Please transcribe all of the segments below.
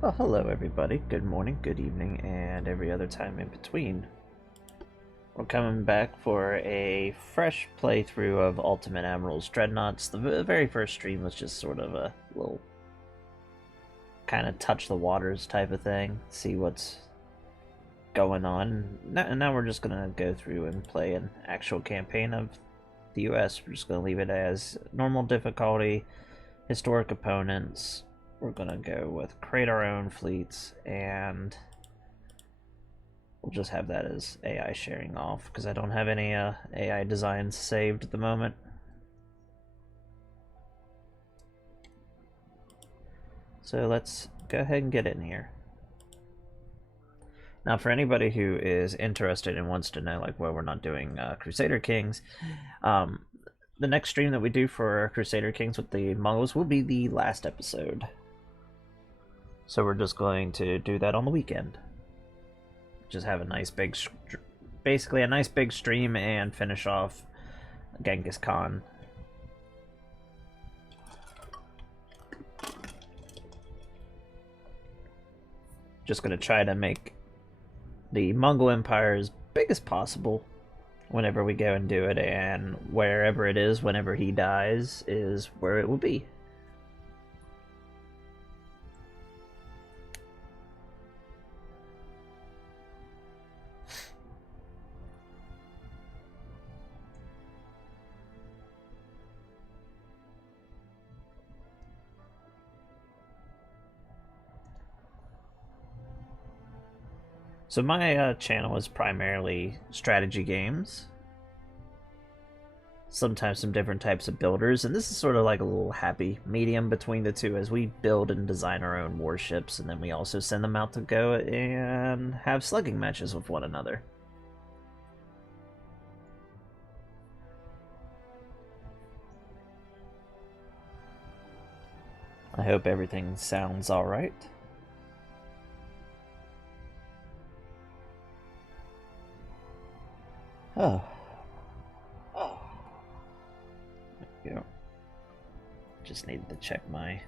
Well, hello everybody. Good morning, good evening, and every other time in between. We're coming back for a fresh playthrough of Ultimate Admiral's Dreadnoughts. The very first stream was just sort of a little kind of touch the waters type of thing, see what's going on. Now we're just going to go through and play an actual campaign of the US. We're just going to leave it as normal difficulty, historic opponents. We're gonna go with create our own fleets, and we'll just have that as AI sharing off because I don't have any AI designs saved at the moment. So let's go ahead and get in here. Now, for anybody who is interested and wants to know like why we're not doing Crusader Kings, the next stream that we do for Crusader Kings with the Mongols will be the last episode. So we're just going to do that on the weekend. Just have a nice big, basically a nice big stream and finish off Genghis Khan. Just going to try to make the Mongol Empire as big as possible whenever we go and do it, and wherever it is, whenever he dies, is where it will be. So my channel is primarily strategy games, sometimes some different types of builders, and this is sort of like a little happy medium between the two as we build and design our own warships, and then we also send them out to go and have slugging matches with one another. I hope everything sounds alright. Oh. There we go. Just needed to check my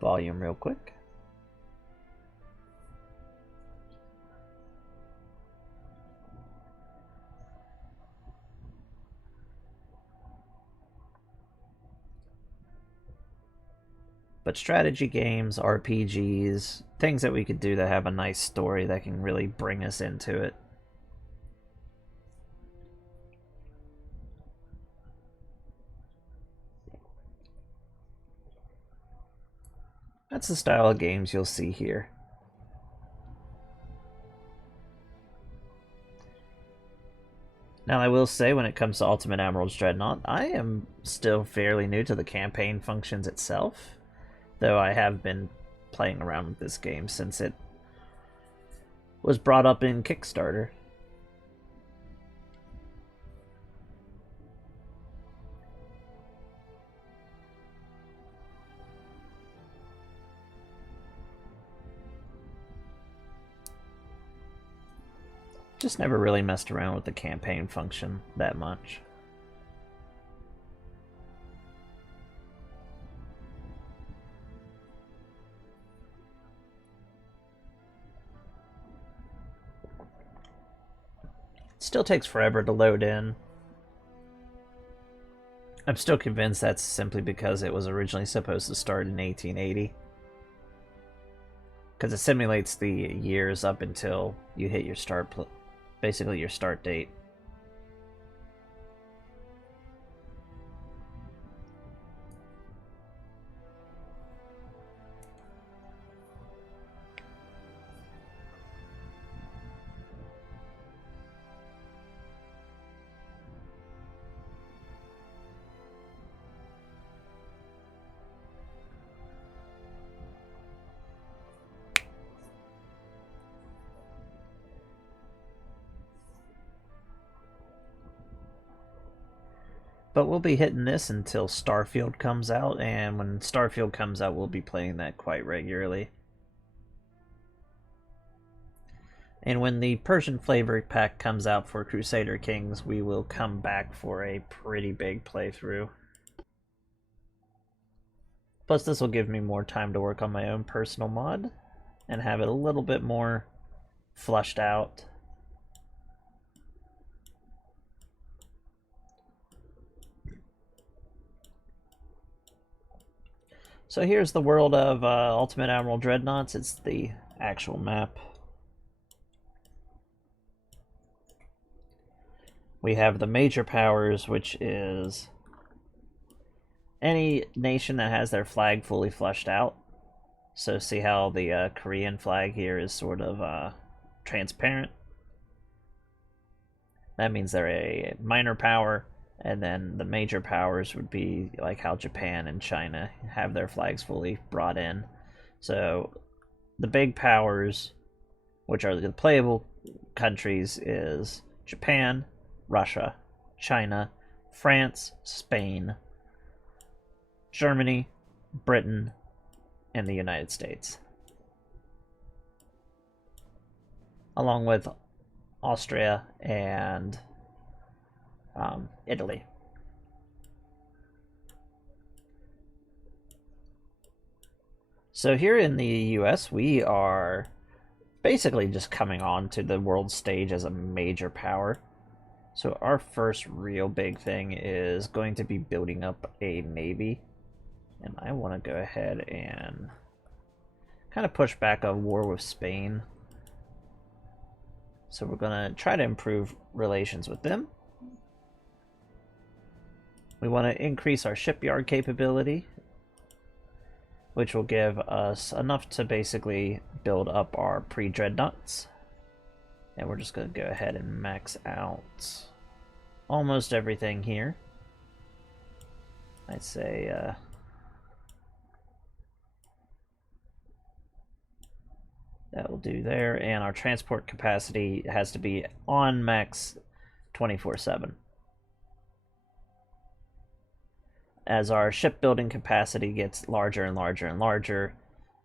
volume real quick. But strategy games, RPGs, things that we could do that have a nice story that can really bring us into it. That's the style of games you'll see here. Now, I will say, when it comes to Ultimate Admiral's Dreadnought, I am still fairly new to the campaign functions itself, though I have been playing around with this game since it was brought up in Kickstarter. Just never really messed around with the campaign function that much. It still takes forever to load in. I'm still convinced that's simply because it was originally supposed to start in 1880. Because it simulates the years up until you hit your basically your start date. But we'll be hitting this until Starfield comes out, and when Starfield comes out, we'll be playing that quite regularly. And when the Persian Flavor Pack comes out for Crusader Kings, we will come back for a pretty big playthrough. Plus this will give me more time to work on my own personal mod and have it a little bit more flushed out. So here's the world of Ultimate Admiral Dreadnoughts. It's the actual map. We have the major powers, which is any nation that has their flag fully flushed out. So see how the Korean flag here is sort of transparent? That means they're a minor power, and then the major powers would be like how Japan and China have their flags fully brought in. So the big powers, which are the playable countries, is Japan, Russia, China, France, Spain, Germany, Britain, and the United States, along with Austria and Italy. So here in the US, we are basically just coming on to the world stage as a major power. So our first real big thing is going to be building up a navy. And I want to go ahead and kind of push back a war with Spain. So we're going to try to improve relations with them. We want to increase our shipyard capability, which will give us enough to basically build up our pre-dreadnoughts. And we're just going to go ahead and max out almost everything here. I'd say that will do there, and our transport capacity has to be on max 24/7. As our shipbuilding capacity gets larger and larger and larger,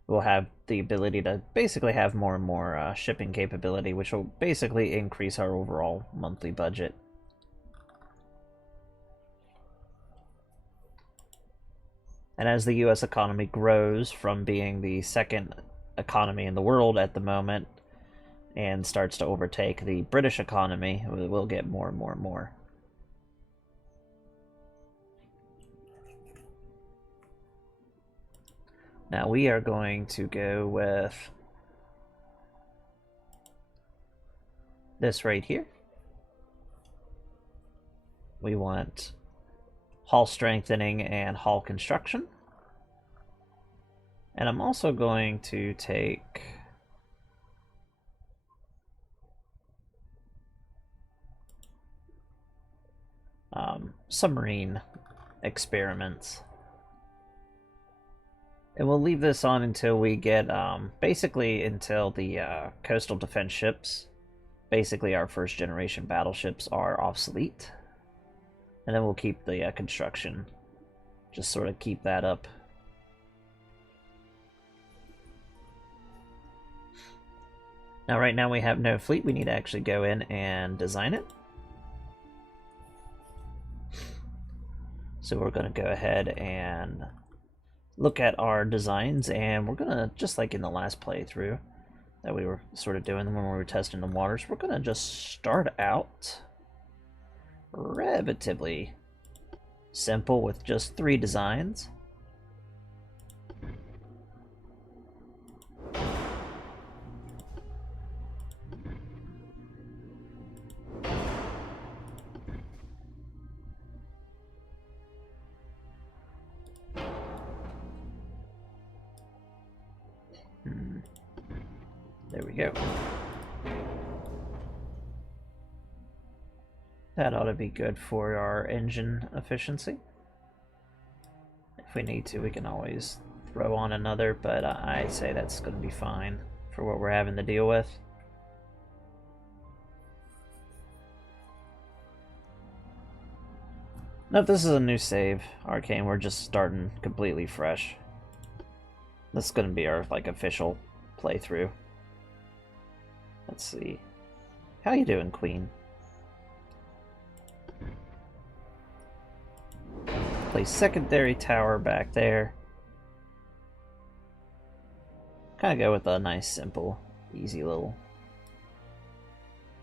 we'll have the ability to basically have more and more shipping capability, which will basically increase our overall monthly budget. And as the US economy grows from being the second economy in the world at the moment and starts to overtake the British economy, we'll get more and more and more. Now we are going to go with this right here. We want hull strengthening and hull construction. And I'm also going to take submarine experiments. And we'll leave this on until we get, basically until the coastal defense ships, basically our first generation battleships, are obsolete. And then we'll keep the construction, just sort of keep that up. Now right now we have no fleet, we need to actually go in and design it. So we're going to go ahead and look at our designs, and we're gonna, just like in the last playthrough that we were sort of doing when we were testing the waters, we're gonna just start out relatively simple with just 3 designs. There we go. That ought to be good for our engine efficiency. If we need to, we can always throw on another, but I say that's going to be fine for what we're having to deal with. Nope, this is a new save, Arcane. We're just starting completely fresh. This is going to be our official playthrough. Let's see. How you doing, Queen? Place secondary tower back there. Kind of go with a nice, simple, easy little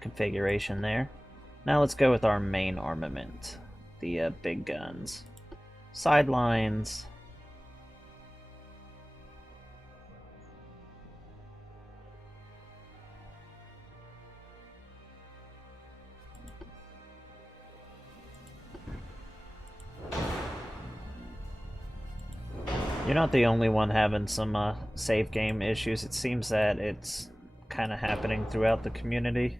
configuration there. Now let's go with our main armament, the big guns. Sidelines. You're not the only one having some save game issues. It seems that it's kind of happening throughout the community.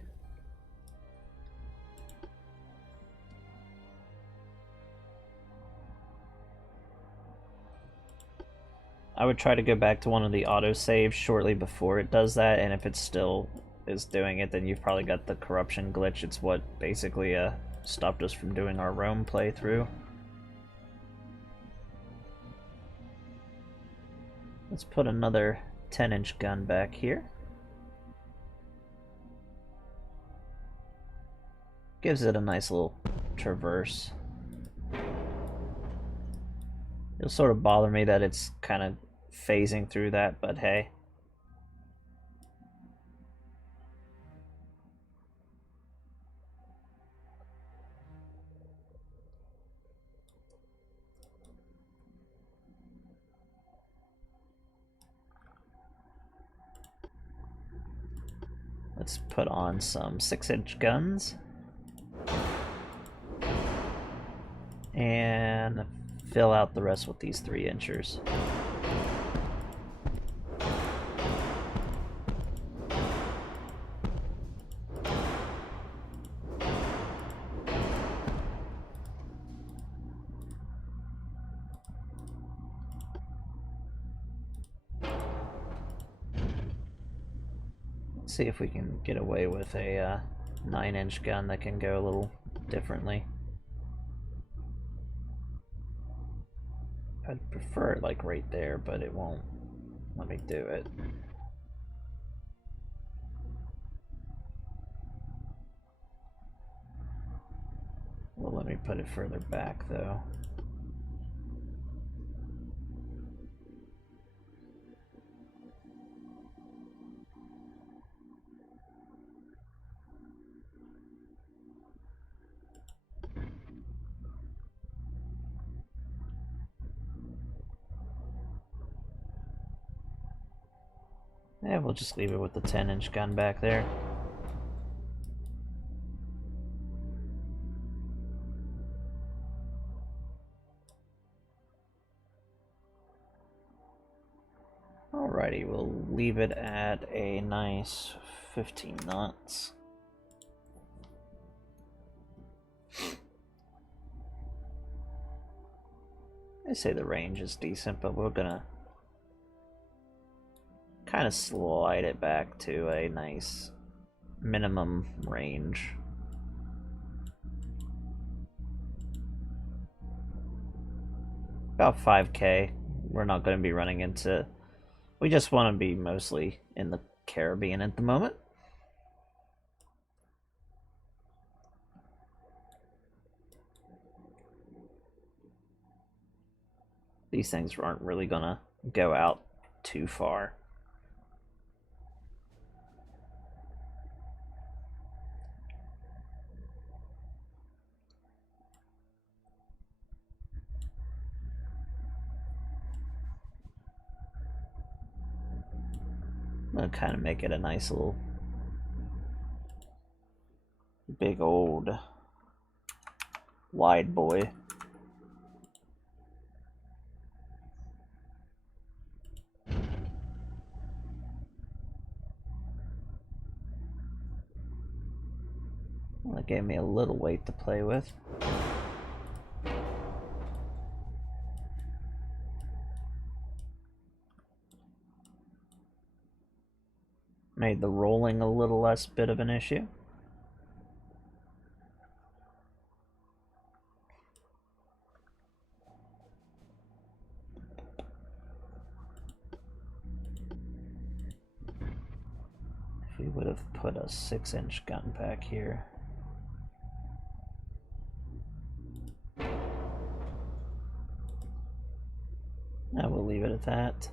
I would try to go back to one of the autosaves shortly before it does that, and if it still is doing it, then you've probably got the corruption glitch. It's what basically stopped us from doing our Rome playthrough. Let's put another 10-inch gun back here. Gives it a nice little traverse. It'll sort of bother me that it's kind of phasing through that, but hey. Let's put on some 6-inch guns. And fill out the rest with these 3-inchers. Let's see if we can get away with a 9-inch gun that can go a little differently. I'd prefer it like right there, but it won't let me do it. Well, let me put it further back though. Yeah, we'll just leave it with the 10-inch gun back there. Alrighty, we'll leave it at a nice 15 knots. I say the range is decent, but we're gonna kind of slide it back to a nice minimum range. About 5K. We're not going to be running into... We just want to be mostly in the Caribbean at the moment. These things aren't really going to go out too far. I'm going to kind of make it a nice little big old wide boy. Well, that gave me a little weight to play with. Made the rolling a little less bit of an issue. If we would have put a 6-inch gun back here. Now we'll leave it at that.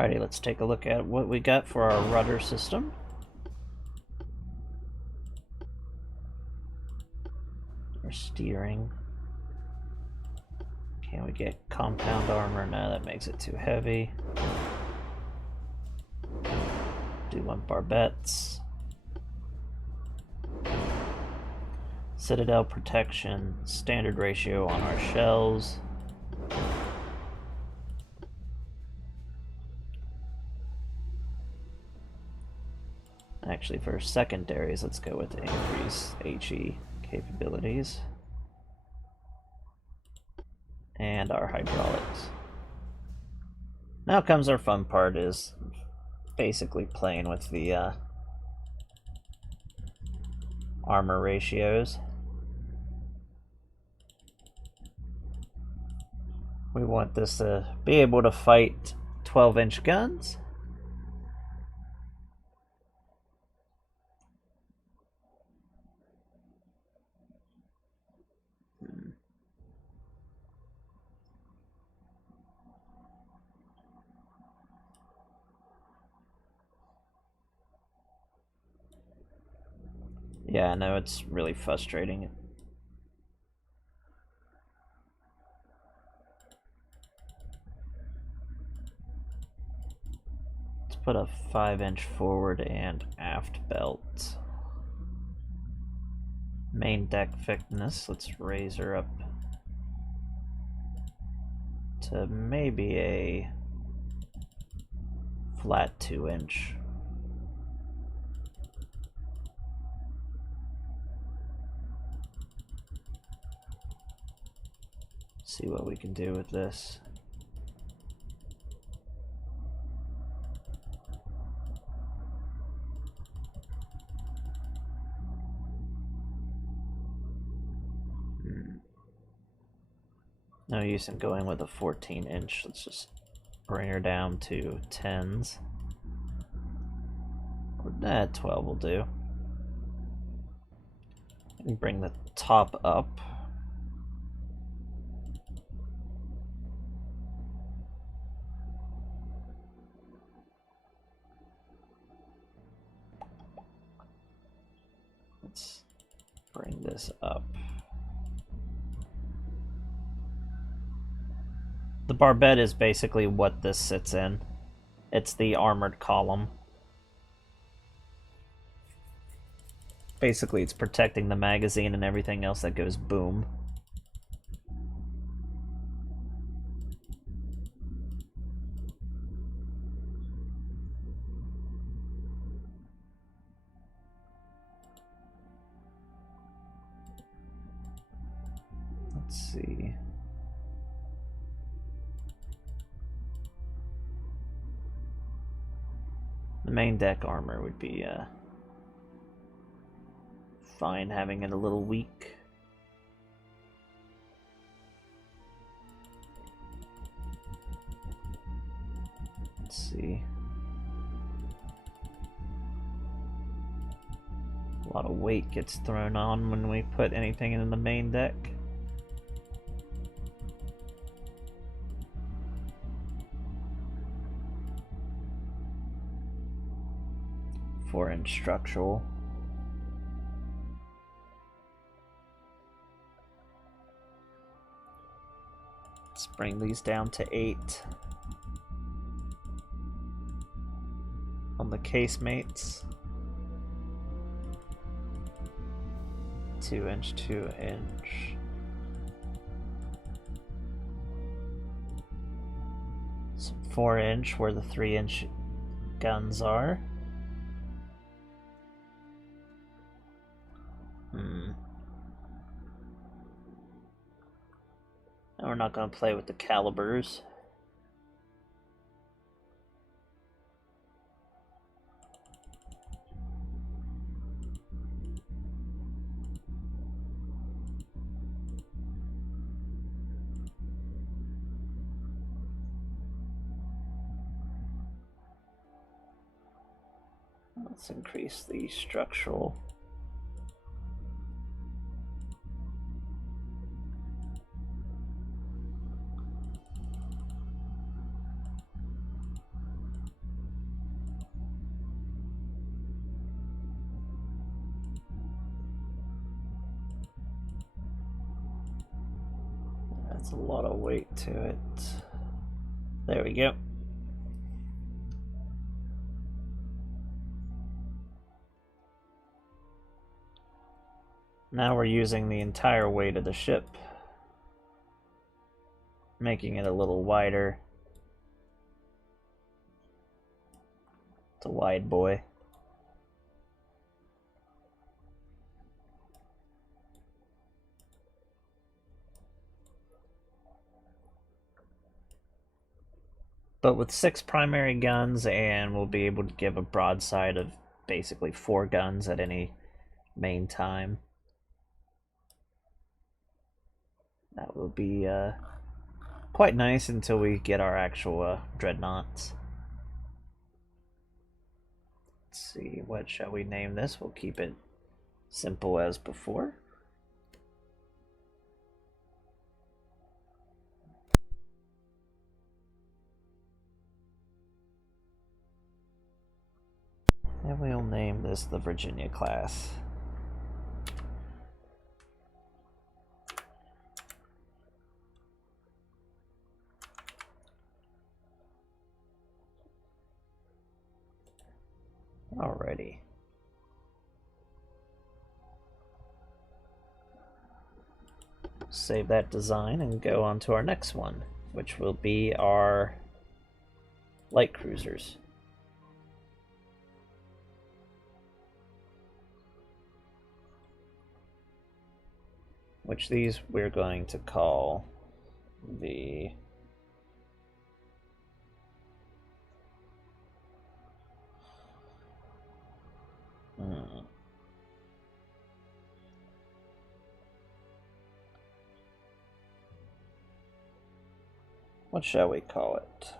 Alrighty, let's take a look at what we got for our rudder system. Our steering. Can we get compound armor? No, that makes it too heavy. Do want barbettes. Citadel protection, standard ratio on our shells. Actually, for secondaries, let's go with increase HE capabilities. And our hydraulics. Now comes our fun part, is basically playing with the armor ratios. We want this to be able to fight 12-inch guns. Yeah, I know, it's really frustrating. Let's put a 5-inch forward and aft belt. Main deck thickness, let's raise her up to maybe a flat 2-inch. See what we can do with this. No use in going with a 14-inch. Let's just bring her down to 10s. Or 12 will do. And bring the top up. Let's bring this up. The barbette is basically what this sits in. It's the armored column. Basically, it's protecting the magazine and everything else that goes boom. Let's see. The main deck armor would be fine, having it a little weak. Let's see. A lot of weight gets thrown on when we put anything in the main deck. Four-inch structural. Let's bring these down to 8. On the casemates. 2-inch, 2-inch. Some 4-inch where the 3-inch guns are. And we're not going to play with the calibers. Let's increase the structural. That's a lot of weight to it. There we go. Now we're using the entire weight of the ship, making it a little wider. It's a wide boy. But with 6 primary guns, and we'll be able to give a broadside of basically 4 guns at any main time. That will be quite nice until we get our actual dreadnoughts. Let's see, what shall we name this? We'll keep it simple as before. And we'll name this the Virginia class. Alrighty. Save that design and go on to our next one, which will be our light cruisers. Which these we're going to call the what shall we call it?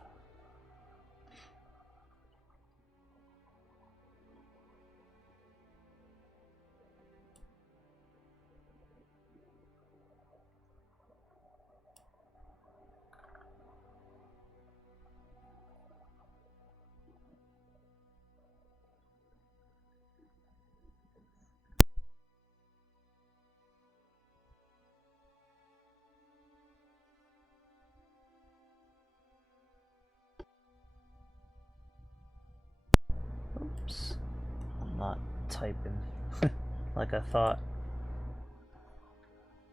Oops, I'm not typing like I thought.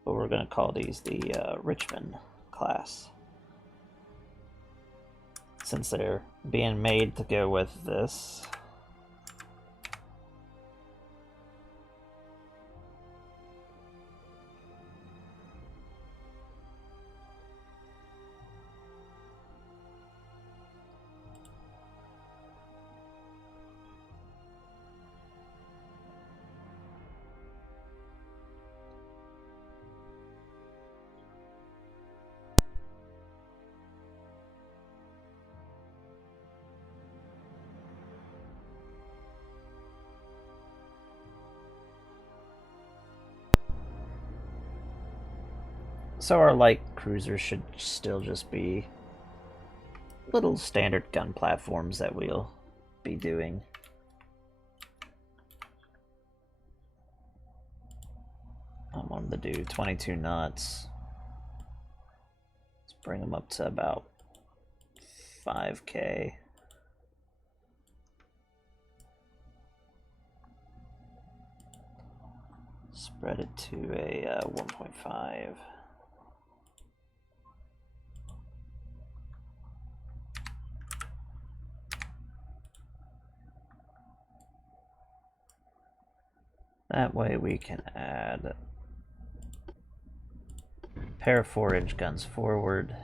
But we're going to call these the Richmond class, since they're being made to go with this. So our light cruisers should still just be little standard gun platforms that we'll be doing. I wanted to do 22 knots. Let's bring them up to about 5K. Spread it to a 1.5. That way we can add a pair of 4-inch guns forward.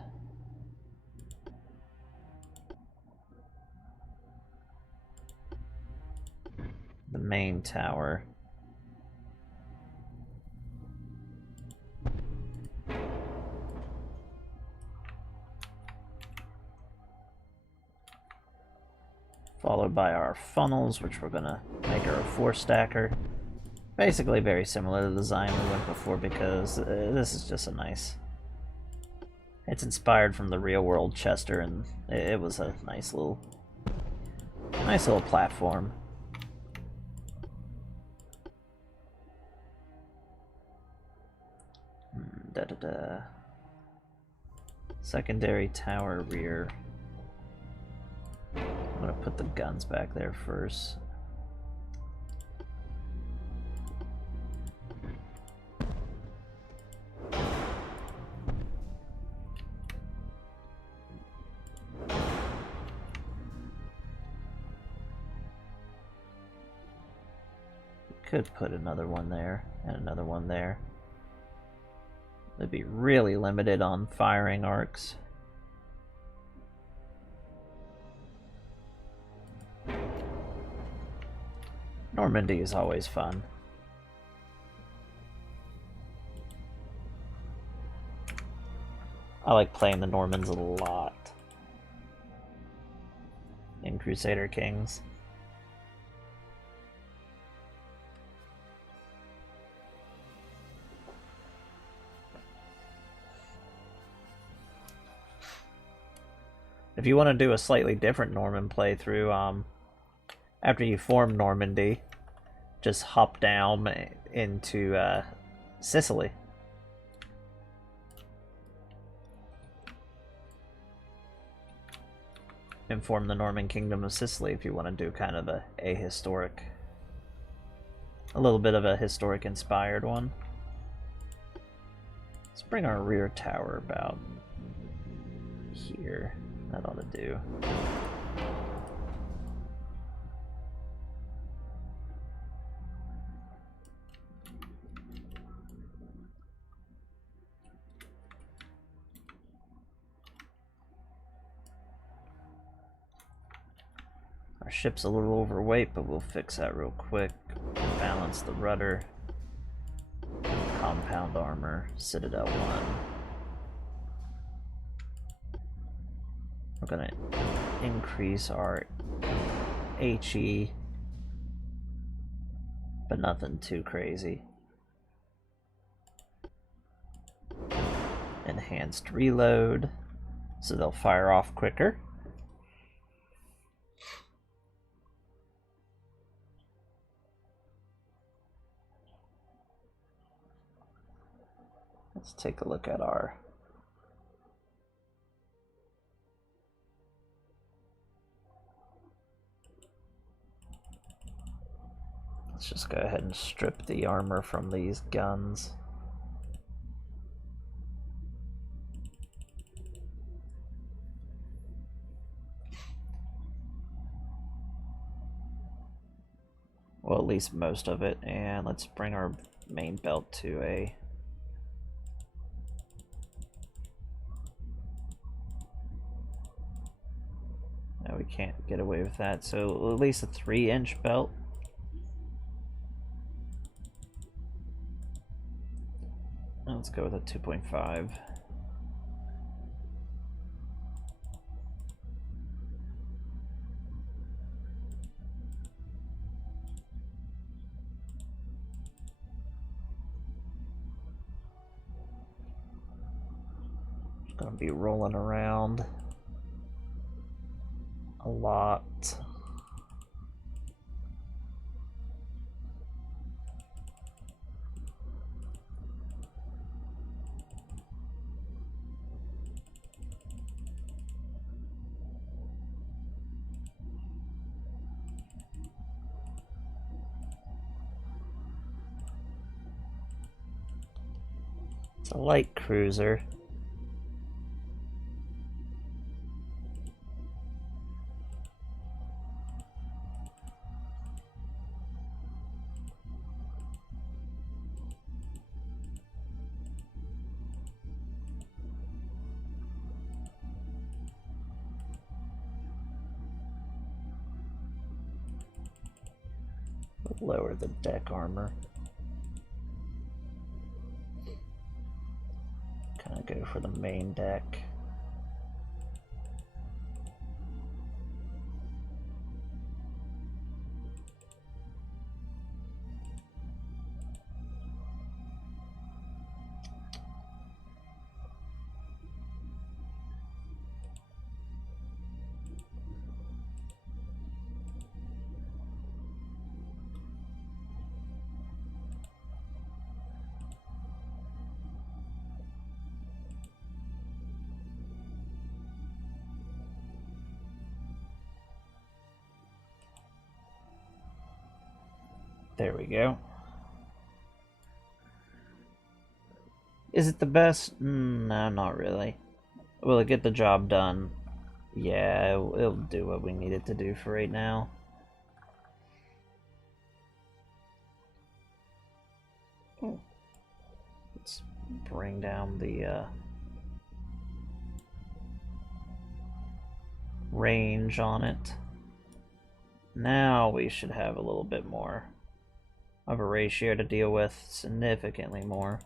The main tower. Followed by our funnels, which we're gonna make our 4-stacker. Basically very similar to the design we went before, because this is just a nice... It's inspired from the real world Chester, and it was a nice little platform. Secondary tower rear. I'm gonna put the guns back there first. Could put another one there and another one there. They'd be really limited on firing arcs. Normandy is always fun. I like playing the Normans a lot in Crusader Kings. If you want to do a slightly different Norman playthrough, after you form Normandy, just hop down into Sicily. And form the Norman Kingdom of Sicily if you want to do kind of a little bit of a historic inspired one. Let's bring our rear tower about here. That ought to do. Our ship's a little overweight, but we'll fix that real quick. Balance the rudder. Compound armor, Citadel 1. We're gonna increase our HE, but nothing too crazy. Enhanced reload, so they'll fire off quicker. Let's take a look at our Let's just go ahead and strip the armor from these guns. Well, at least most of it, and let's bring our main belt to a no, we can't get away with that, so at least a 3-inch belt. Let's go with a 2.5. It's gonna be rolling around a lot. It's a light cruiser. Lower the deck armor. Kind of go for the main deck. There we go. Is it the best? No, not really. Will it get the job done? Yeah, it'll do what we need it to do for right now. Let's bring down the range on it. Now we should have a little bit more of a ratio to deal with, significantly more.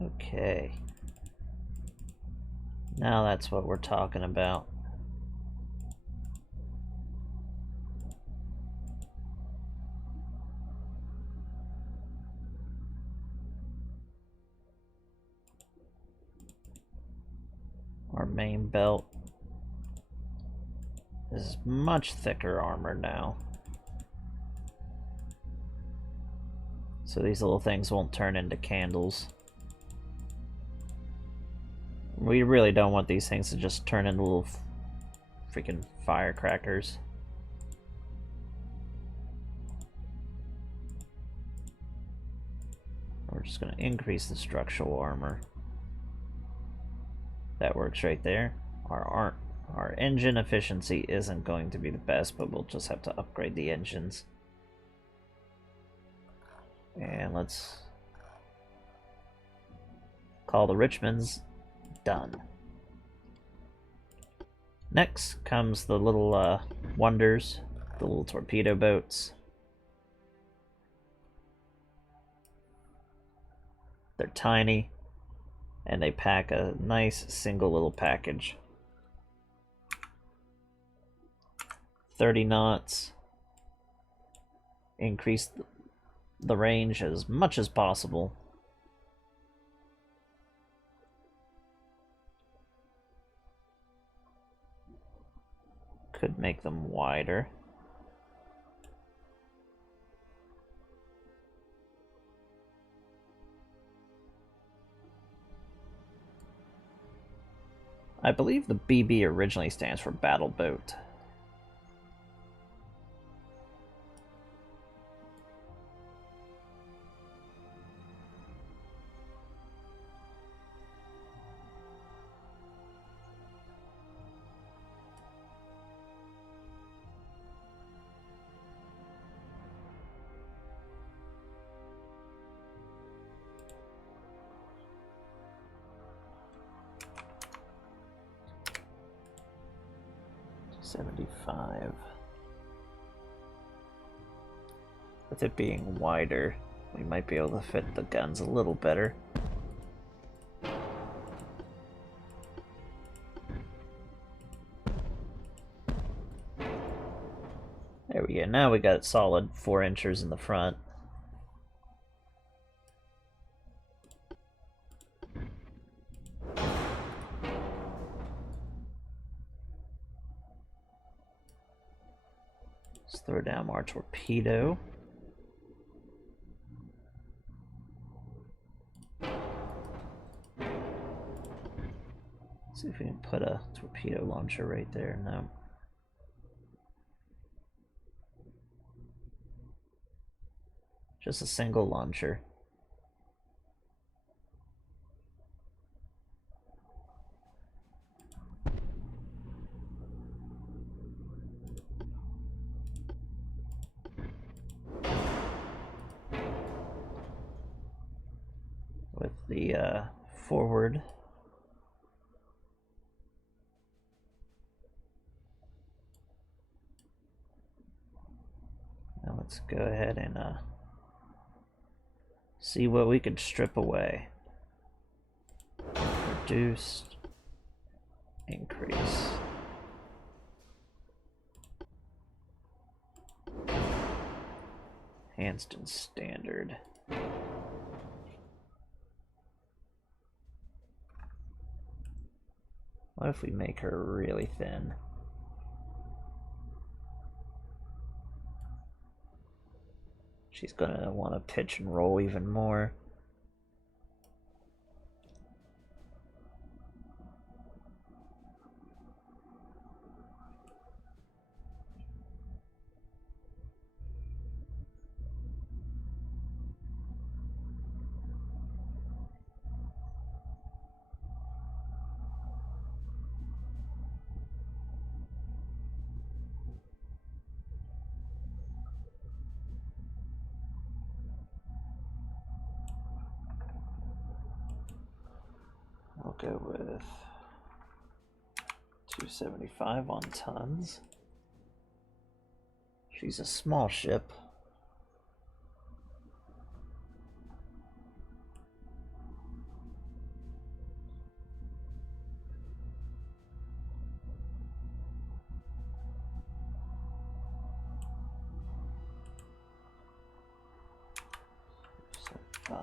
Okay. Now that's what we're talking about. Our main belt is much thicker armor now. So these little things won't turn into candles. We really don't want these things to just turn into little freaking firecrackers. We're just going to increase the structural armor. That works right there. Our engine efficiency isn't going to be the best, but we'll just have to upgrade the engines. And let's call the Richmonds done. Next comes the little wonders, the little torpedo boats. They're tiny, and they pack a nice single little package. 30 knots. Increase the range as much as possible. Could make them wider. I believe the BB originally stands for battle boat. With it being wider, we might be able to fit the guns a little better. There we go. Now we got solid 4 inches in the front. Let's throw down our torpedo. See if we can put a torpedo launcher right there. No. Just a single launcher. With the forward. Now let's go ahead and see what we could strip away. Reduced. Increase. Hanston standard. What if we make her really thin? She's gonna want to pitch and roll even more. I'll go with 275 on tons. She's a small ship. So 5.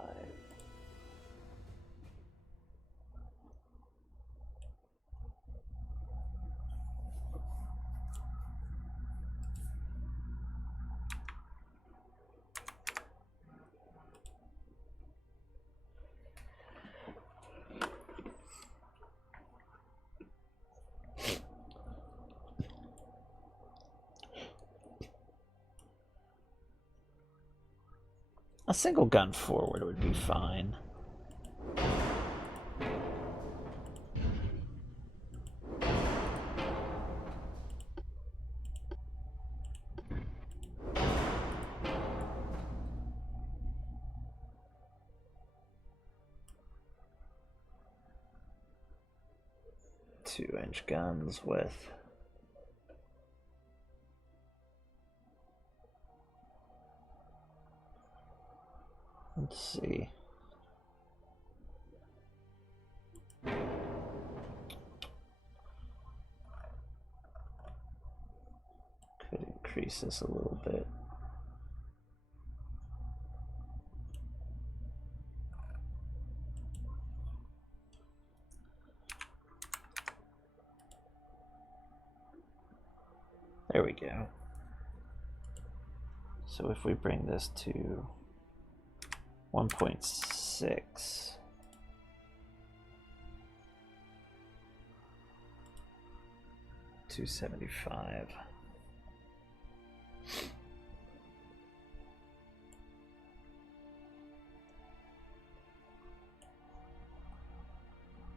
A single gun forward would be fine. Two-inch guns with let's see. Could increase this a little bit. There we go. So if we bring this to 1.6, $275.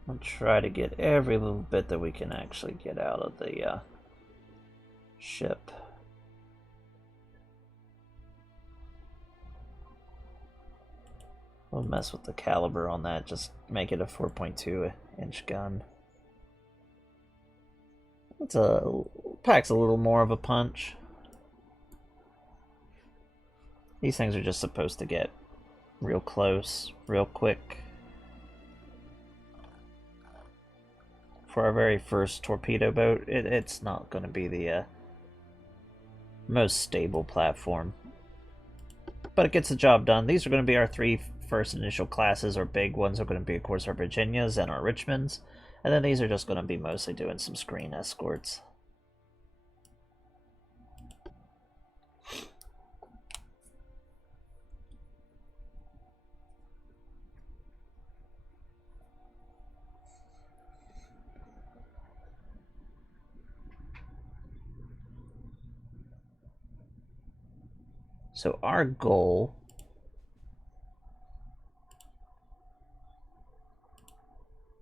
I'll try to get every little bit that we can actually get out of the ship. We'll mess with the caliber on that, just make it a 4.2-inch gun. It's packs a little more of a punch. These things are just supposed to get real close, real quick. For our very first torpedo boat, it's not going to be the most stable platform. But it gets the job done. These are going to be our 3 first initial classes. Our big ones are going to be, of course, our Virginias and our Richmonds. And then these are just going to be mostly doing some screen escorts. So our goal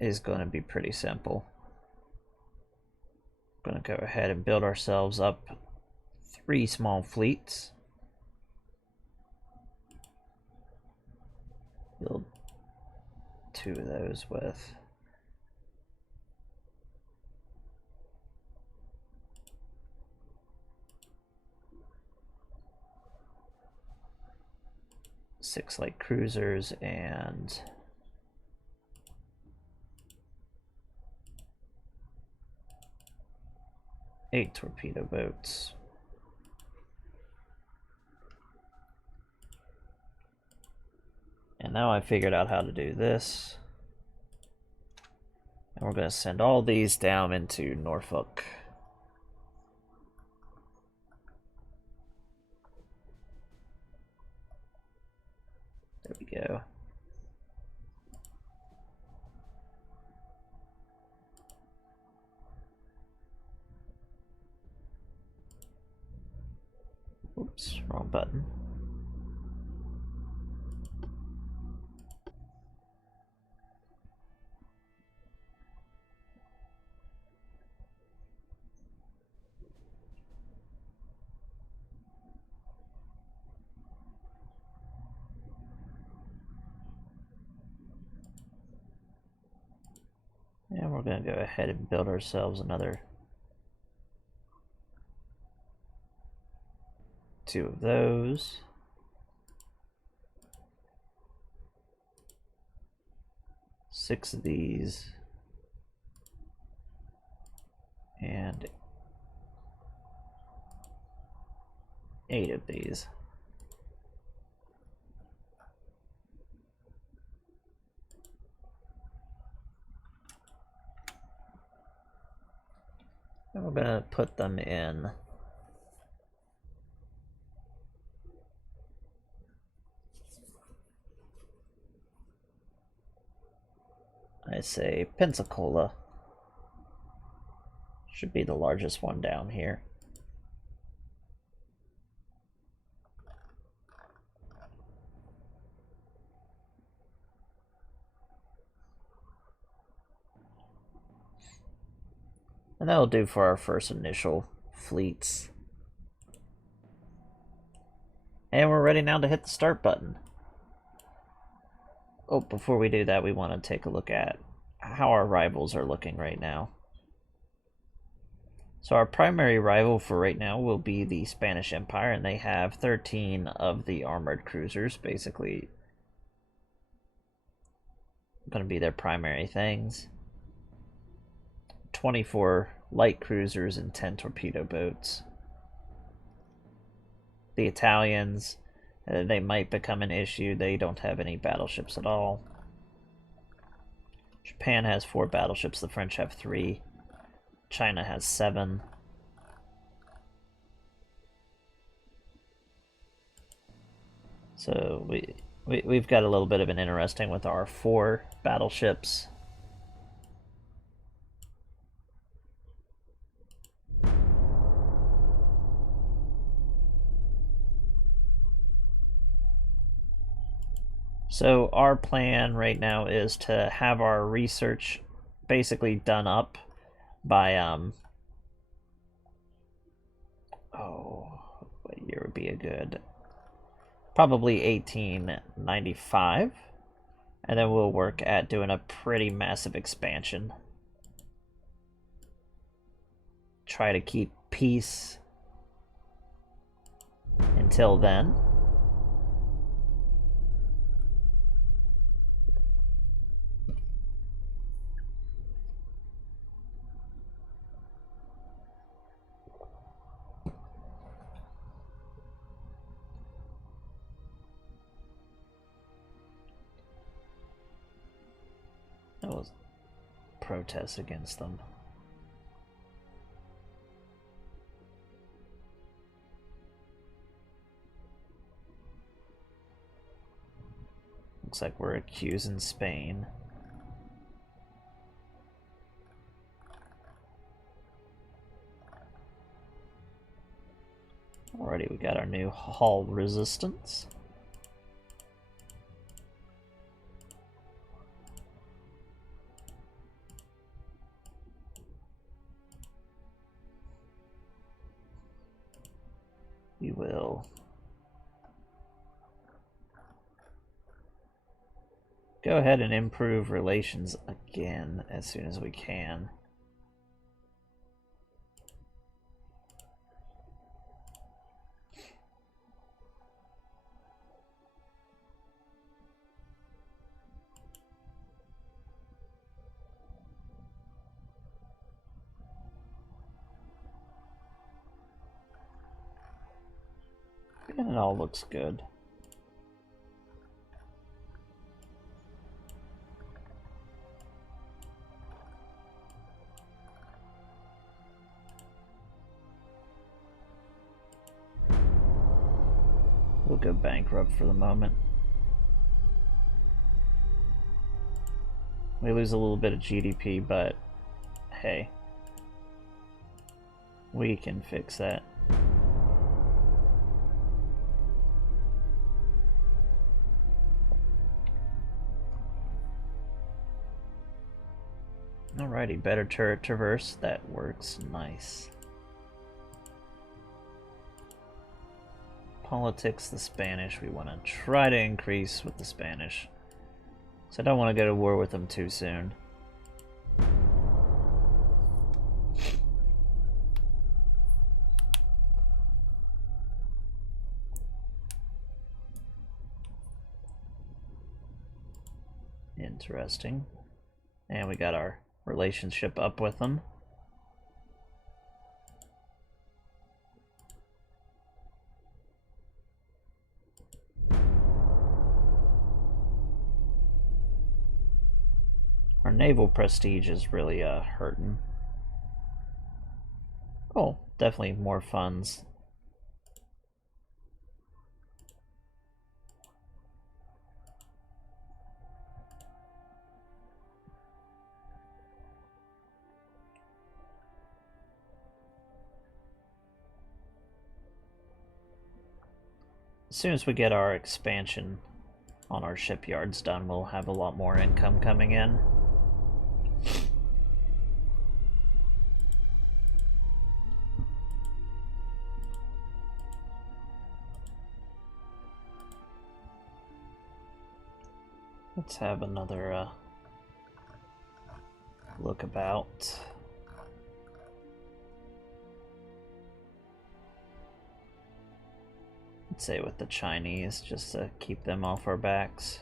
is going to be pretty simple. We're going to go ahead and build ourselves up 3 small fleets. Build 2 of those with six light cruisers and 8 torpedo boats. And now I figured out how to do this. And we're going to send all these down into Norfolk. wrong button. And we're going to go ahead and build ourselves another 2 of those. Six of these. And 8 of these. And we're going to put them in I say Pensacola. Should be the largest one down here. And that'll do for our first initial fleets. And we're ready now to hit the start button. Oh, before we do that, we want to take a look at how our rivals are looking right now. So our primary rival for right now will be the Spanish Empire, and they have 13 of the armored cruisers, basically going to be their primary things. 24 light cruisers and 10 torpedo boats. The Italians, they might become an issue. They don't have any battleships at all. Japan has 4 battleships. The French have 3. China has 7. So we've got a little bit of an interesting with our 4 battleships. So our plan right now is to have our research basically done up by what year would be a good, probably 1895, and then we'll work at doing a pretty massive expansion. Try to keep peace until then. That was protests against them. Looks like we're accusing Spain. Alrighty, we got our new hull resistance. We will go ahead and improve relations again as soon as we can. And it all looks good. We'll go bankrupt for the moment. We lose a little bit of GDP, but hey, we can fix that. Alrighty, better turret traverse. That works nice. Politics, the Spanish. We want to try to increase with the Spanish. So I don't want to go to war with them too soon. Interesting. And we got our relationship up with them. Our naval prestige is really hurting. Oh, definitely more funds. As soon as we get our expansion on our shipyards done, we'll have a lot more income coming in. Let's have another look about. Let's say with the Chinese, just to keep them off our backs.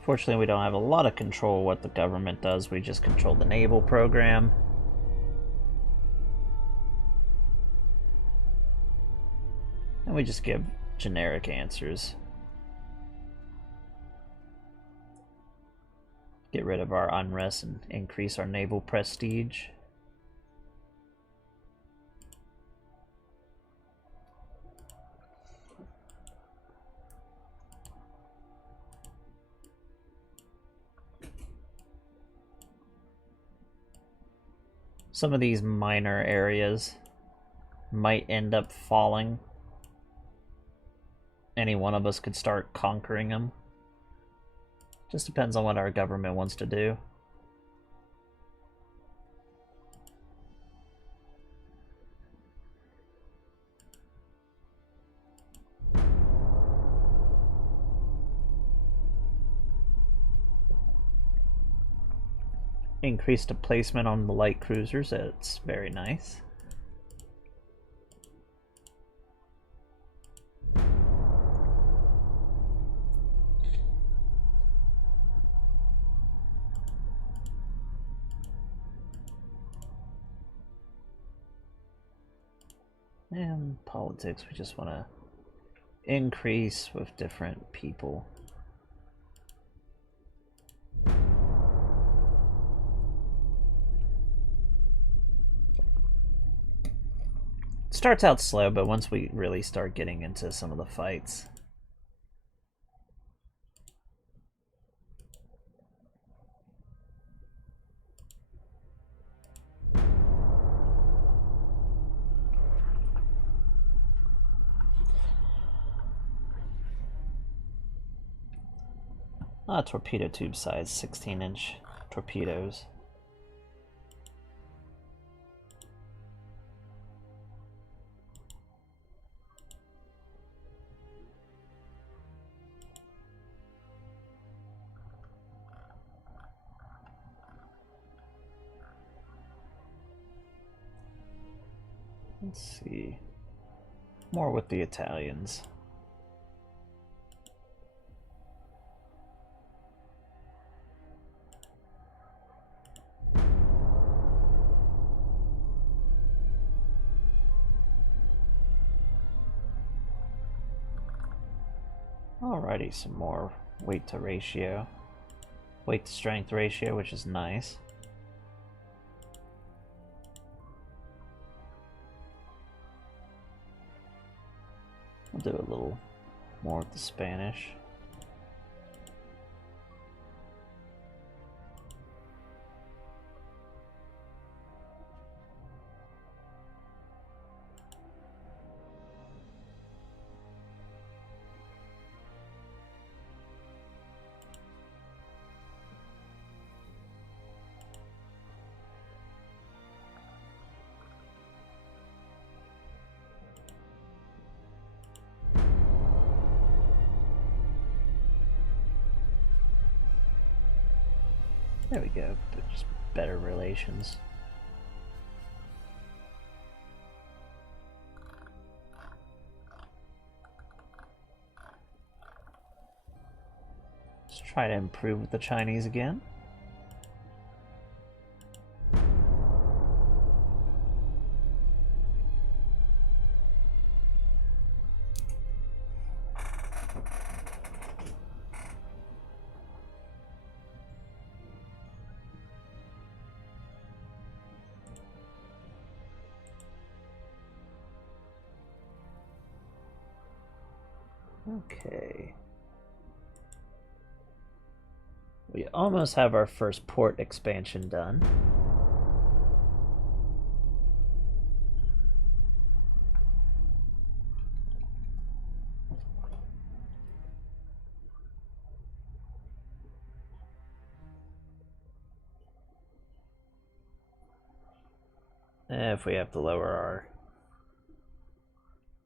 Fortunately, we don't have a lot of control what the government does. We just control the naval program. And we just give generic answers. Get rid of our unrest and increase our naval prestige. Some of these minor areas might end up falling. Any one of us could start conquering them. Just depends on what our government wants to do. Increased the placement on the light cruisers. It's very nice. And politics, we just want to increase with different people. Starts out slow, but once we really start getting into some of the fights. Torpedo tube size, 16-inch torpedoes. Let's see. More with the Italians. Alrighty, some more weight to ratio. Weight to strength ratio, which is nice. We'll do a little more with the Spanish. There we go. Just better relations. Let's try to improve with the Chinese again. Okay. We almost have our first port expansion done. If we have to lower our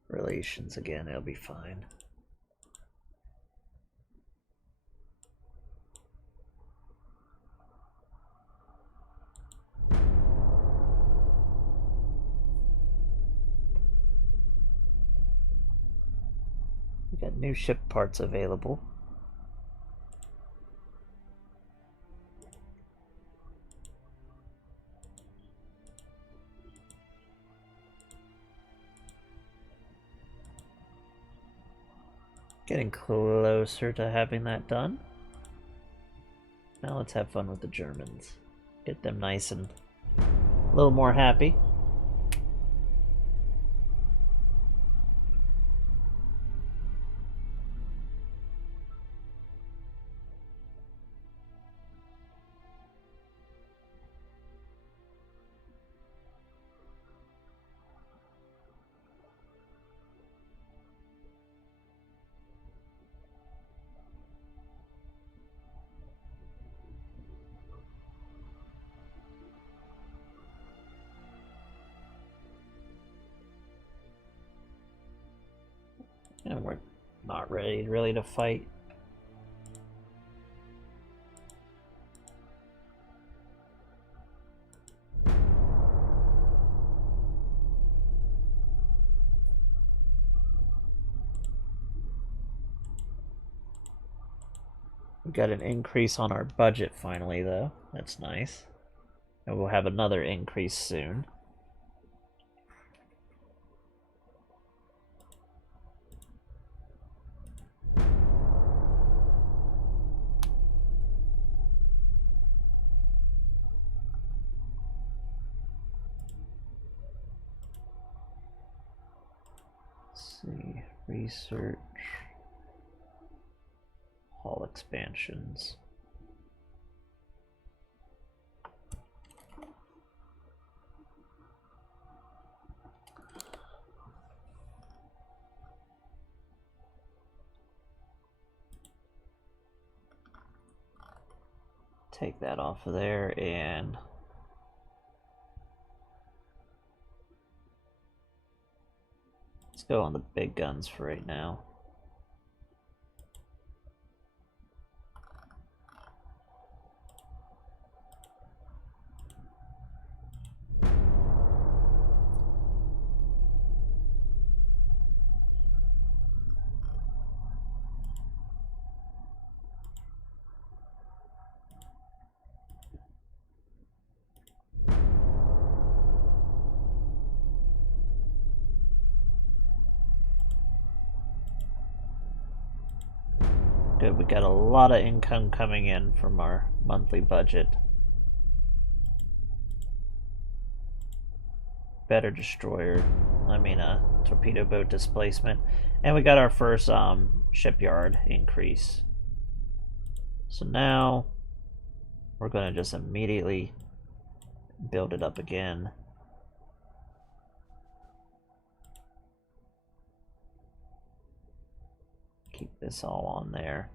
relations again, it'll be fine. We got new ship parts available. Getting closer to having that done. Now let's have fun with the Germans. Get them nice and a little more happy. And we're not ready really to fight. We got an increase on our budget finally, though. That's nice. And we'll have another increase soon. Let's see. Research. Hall expansions. Take that off of there and let's go on the big guns for right now. Good, we got a lot of income coming in from our monthly budget. Better destroyer, torpedo boat displacement. And we got our first shipyard increase. So now we're going to just immediately build it up again. Keep this all on there.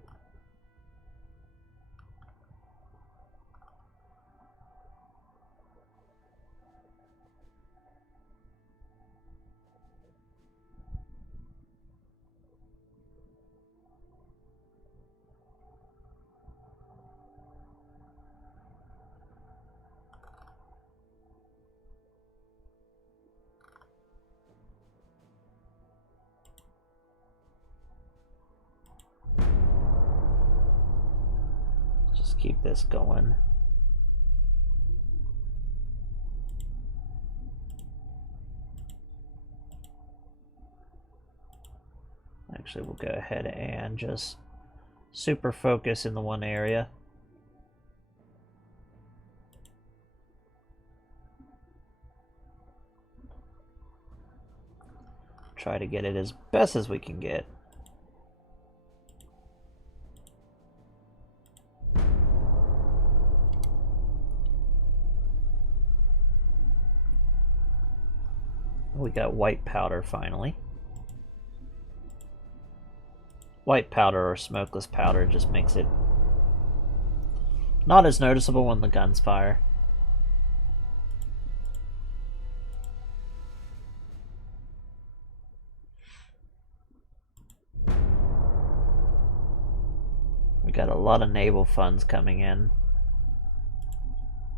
keep this going. Actually, we'll go ahead and just super focus in the one area. Try to get it as best as we can get. We got white powder finally. White powder or smokeless powder just makes it not as noticeable when the guns fire. We got a lot of naval funds coming in,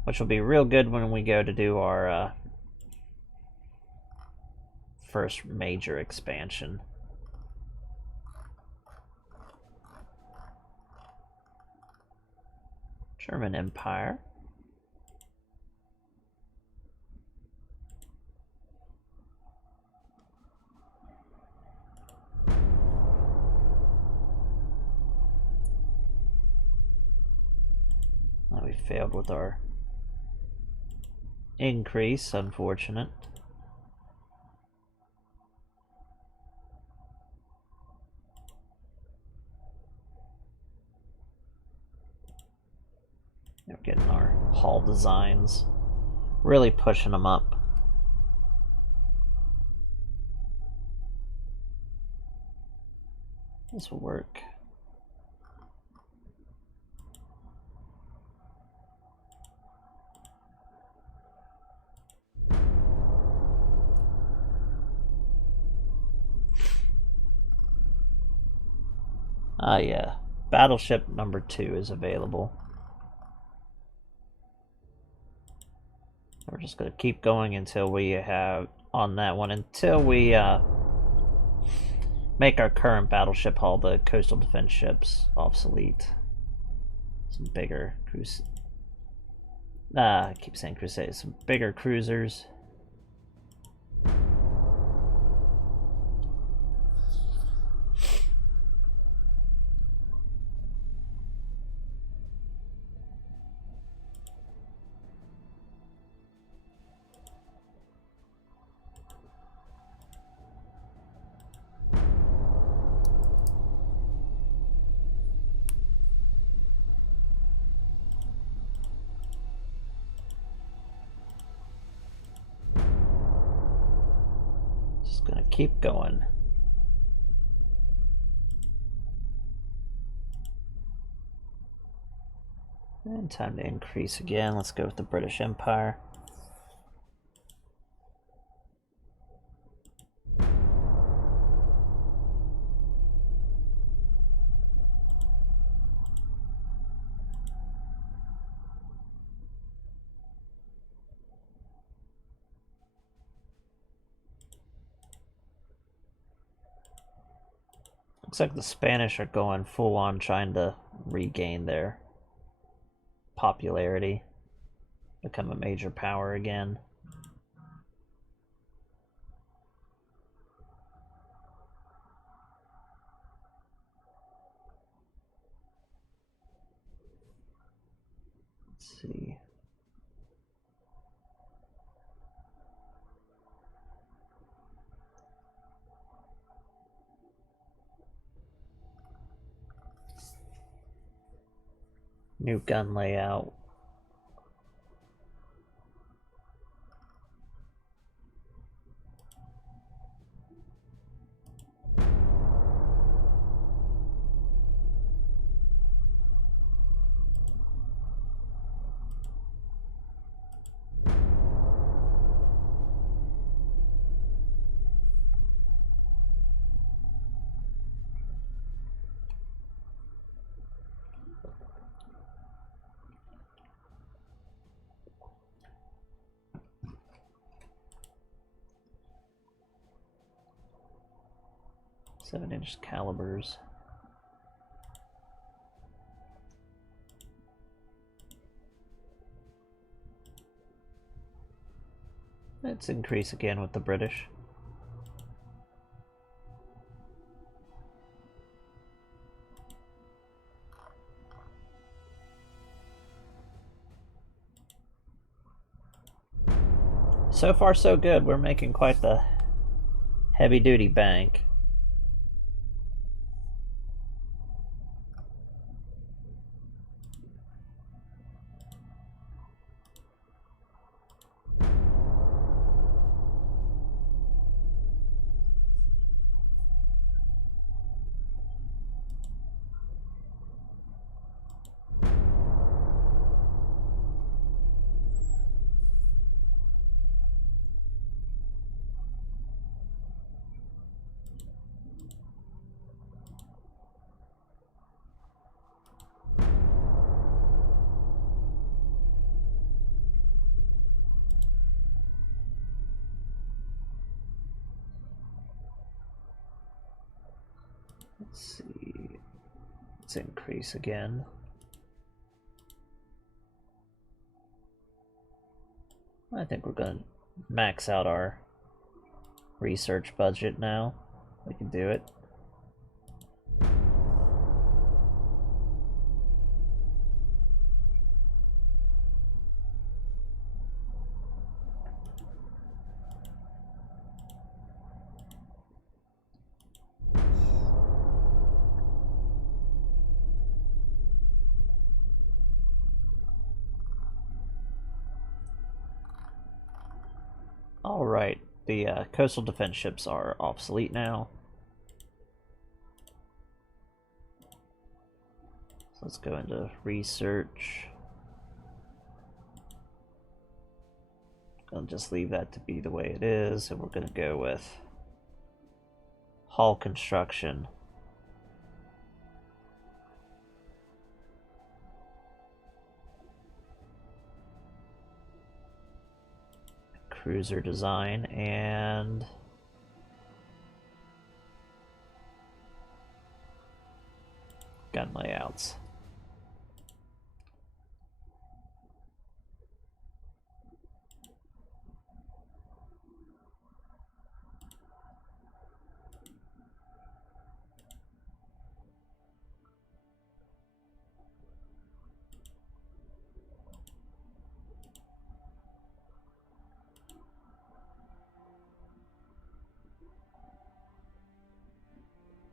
which will be real good when we go to do our first major expansion. German Empire. We failed with our increase, unfortunate. We're getting our hull designs, really pushing them up. This will work. Ah, yeah. Battleship number 2 is available. We're just going to keep going until we have, on that one, until we make our current battleship hull, the coastal defense ships, obsolete. Some bigger I keep saying crusades. Some bigger cruisers. Just gonna keep going. And time to increase again. Let's go with the British Empire. Looks like the Spanish are going full on trying to regain their popularity, become a major power again. Let's see. New gun layout. .7-inch calibers. Let's increase again with the British. So far so good. We're making quite the heavy-duty bank. Let's see. Let's increase again. I think we're going to max out our research budget now. We can do it. Alright, the coastal defense ships are obsolete now. So let's go into research. I'll just leave that to be the way it is, and we're going to go with hull construction. Cruiser design and gun layouts.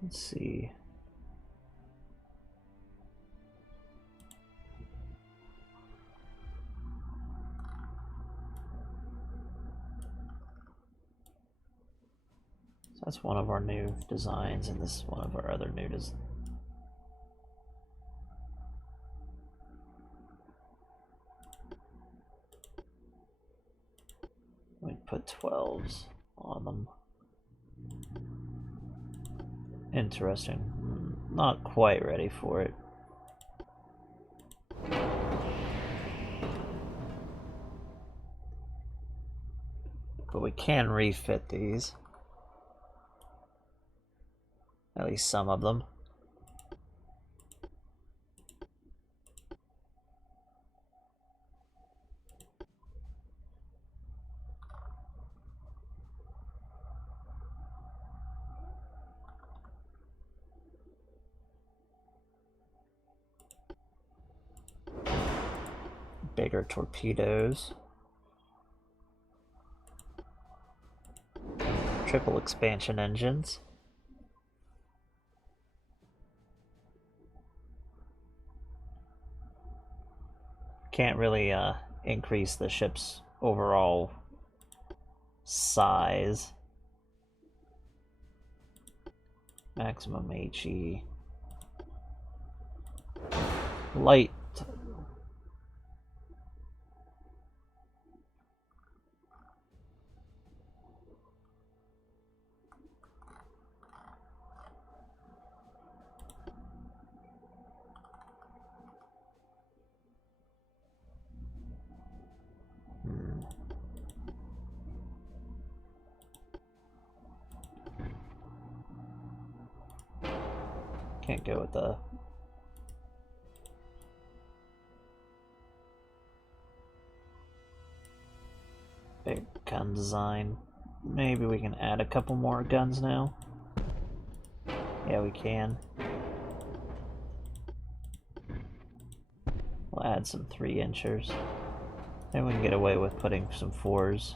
Let's see. So that's one of our new designs, and this is one of our other new designs. We put 12s on them. Interesting. Not quite ready for it. But we can refit these. At least some of them. Bigger torpedoes. Triple expansion engines. Can't really increase the ship's overall size. Maximum HE. Light. Can't go with the Big gun design. Maybe we can add a couple more guns now. Yeah, we can. We'll add some 3-inchers. Then we can get away with putting some 4s.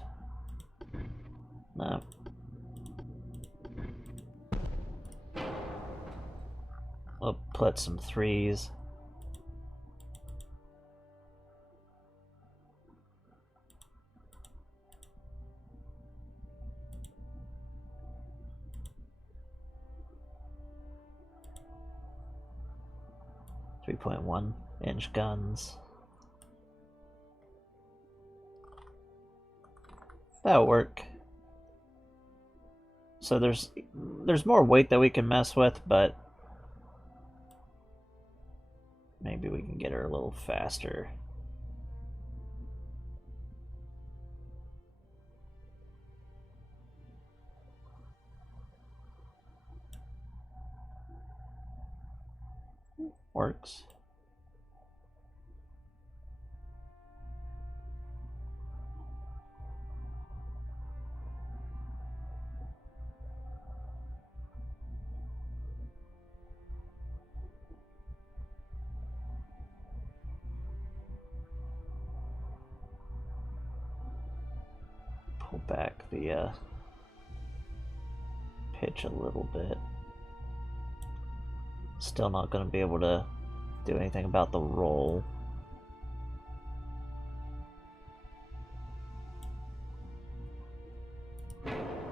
No. We'll put some 3s. .1-inch guns. That'll work. So there's more weight that we can mess with, but maybe we can get her a little faster. Works. Pull back the pitch a little bit. Still not going to be able to do anything about the roll.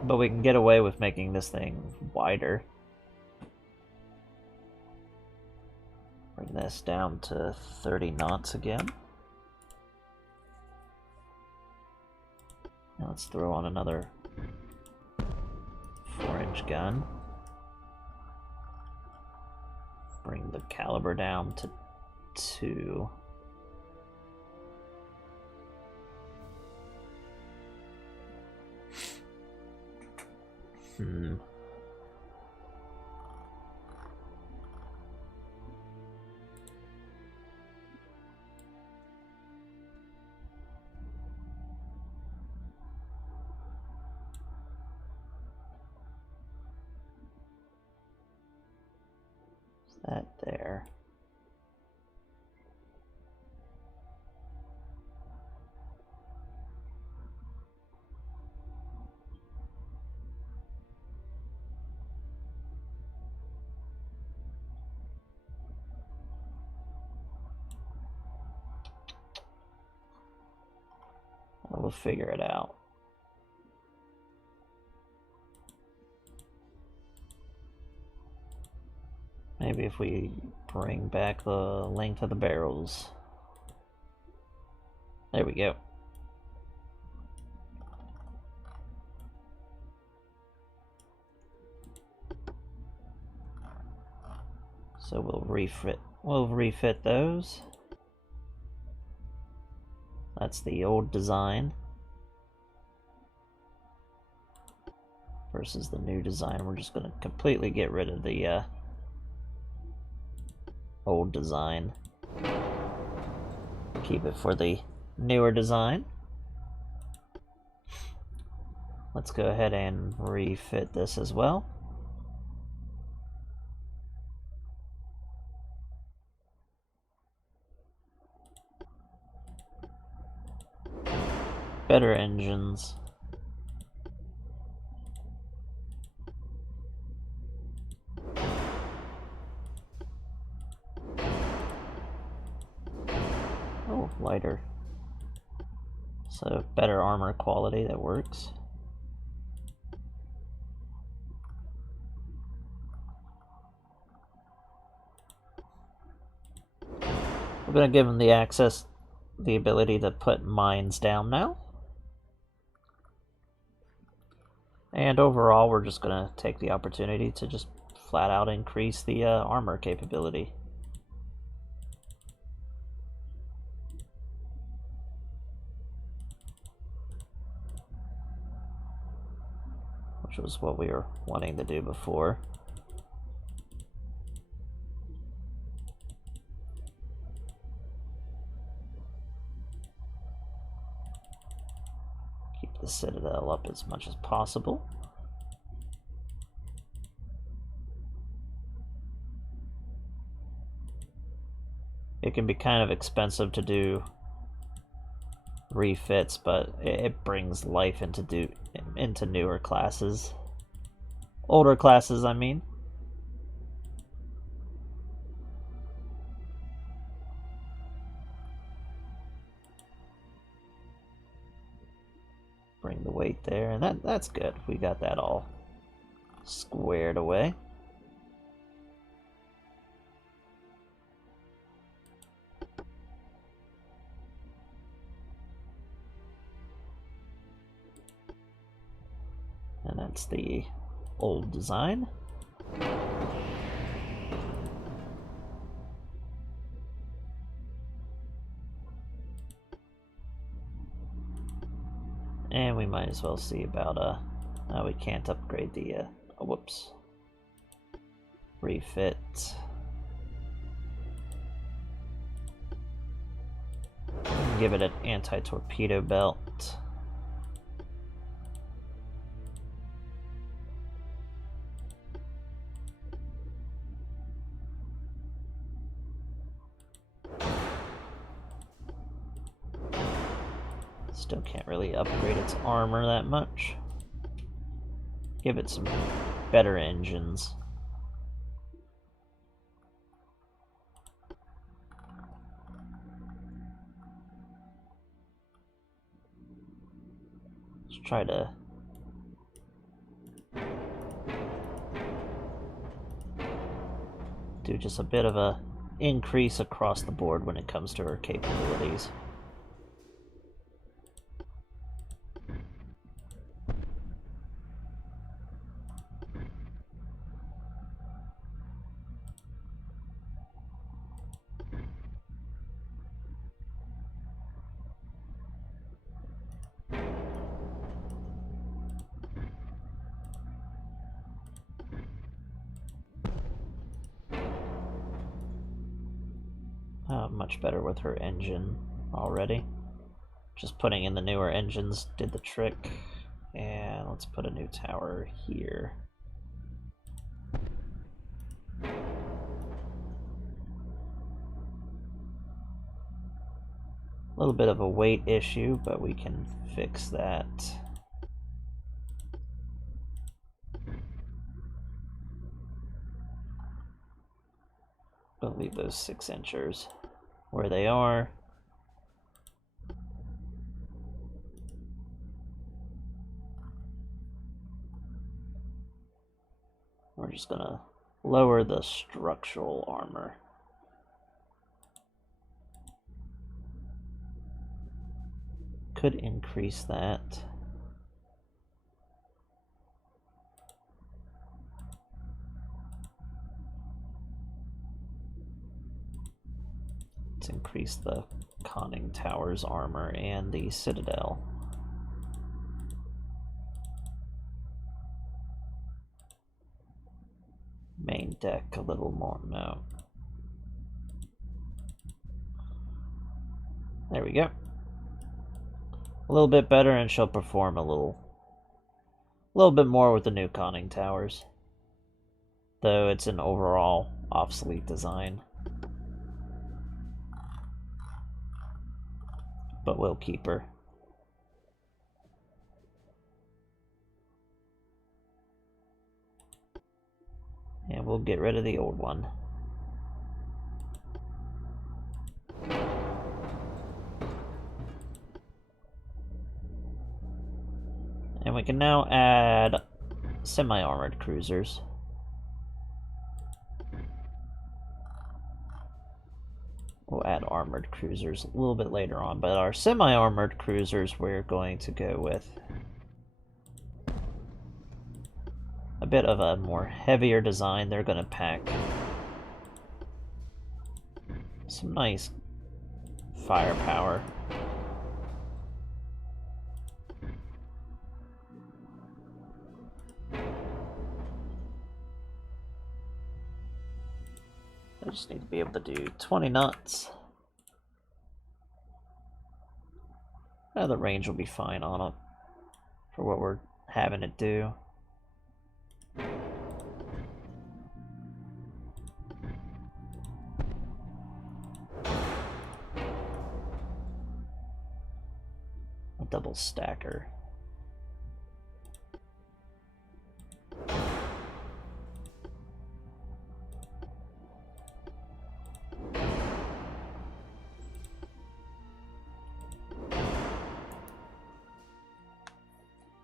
But we can get away with making this thing wider. Bring this down to 30 knots again. Now let's throw on another 4-inch gun. Bring the caliber down to 2. That there. We'll figure it out. Maybe if we bring back the length of the barrels. There we go. So we'll refit those. That's the old design versus the new design. We're just going to completely get rid of the old design. Keep it for the newer design. Let's go ahead and refit this as well. Better engines. Oh, lighter. So better armor quality, that works. We're going to give them the ability to put mines down now. And overall, we're just going to take the opportunity to just flat out increase the armor capability. Which was what we were wanting to do before. Keep the citadel up as much as possible. It can be kind of expensive to do refits, but it brings life into newer classes. Older classes, I mean. Bring the weight there, and that's good. We got that all squared away. And that's the old design. And we might as well see about we can't upgrade the whoops. Refit. Give it an anti-torpedo belt. Still can't really upgrade its armor that much. Give it some better engines. Let's try to do just a bit of a increase across the board when it comes to her capabilities. Much better with her engine already. Just putting in the newer engines did the trick. And let's put a new tower here. A little bit of a weight issue, but we can fix that. Gonna leave those 6-inchers where they are. We're just gonna lower the structural armor. Could increase that. Let's increase the conning tower's armor and the citadel. Main deck a little more, no. There we go. A little bit better, and she'll perform a little bit more with the new conning towers. Though it's an overall obsolete design. But we'll keep her. And we'll get rid of the old one. And we can now add semi-armored cruisers. We'll add armored cruisers a little bit later on, but our semi-armored cruisers we're going to go with a bit of a more heavier design. They're going to pack some nice firepower. I just need to be able to do 20 knots. The range will be fine on it. for what we're having it do. A double stacker.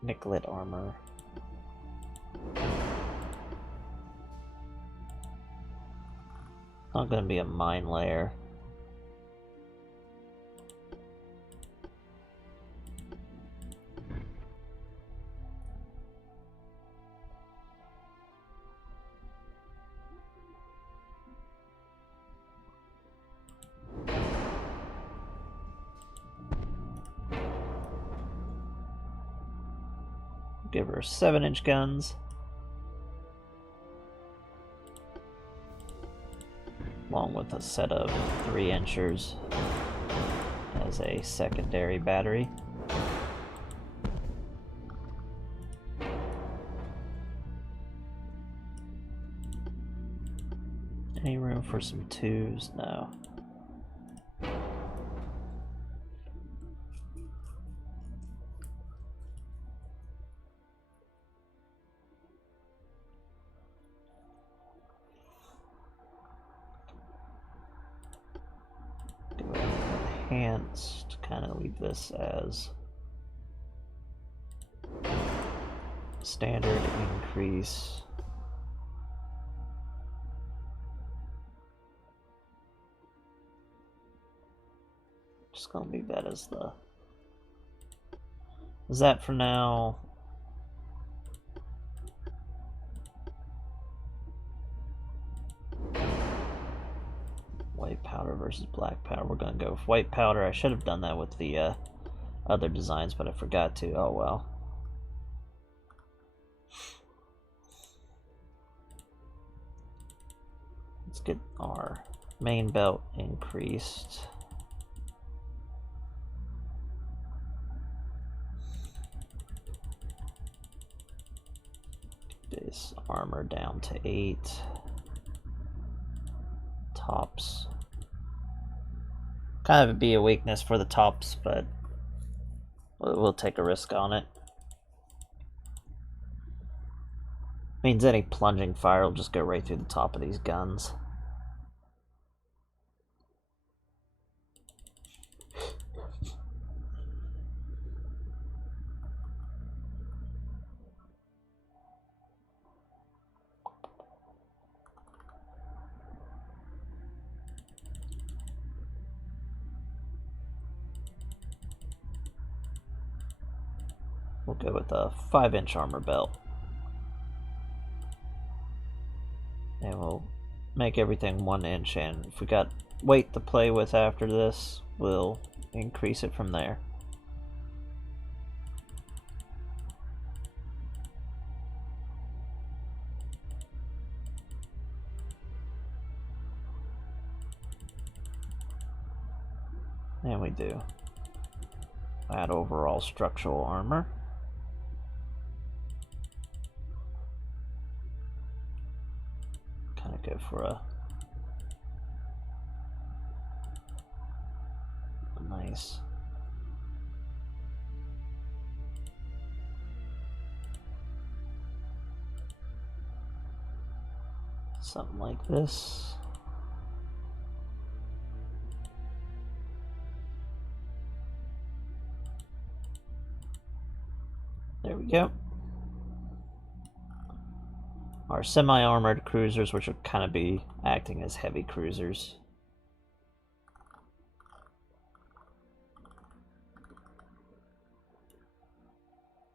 Nicklet armor. Not gonna be a mine layer. Give her 7-inch guns. Along with a set of 3-inchers as a secondary battery. Any room for some 2s? No. Enhanced, kind of leave this as standard increase. Just gonna leave that as the. Is that for now? White powder versus black powder. We're gonna go with white powder. I should have done that with the other designs, but I forgot to. Oh well. Let's get our main belt increased. This armor down to 8. Tops. Kind of be a weakness for the tops, but we'll take a risk on it. Means any plunging fire will just go right through the top of these guns. We'll go with a 5-inch armor belt. And we'll make everything 1 inch, and if we got weight to play with after this, we'll increase it from there. And we do. Add overall structural armor. Kind of go for a nice something like this. There we go. Our semi-armored cruisers, which will kind of be acting as heavy cruisers.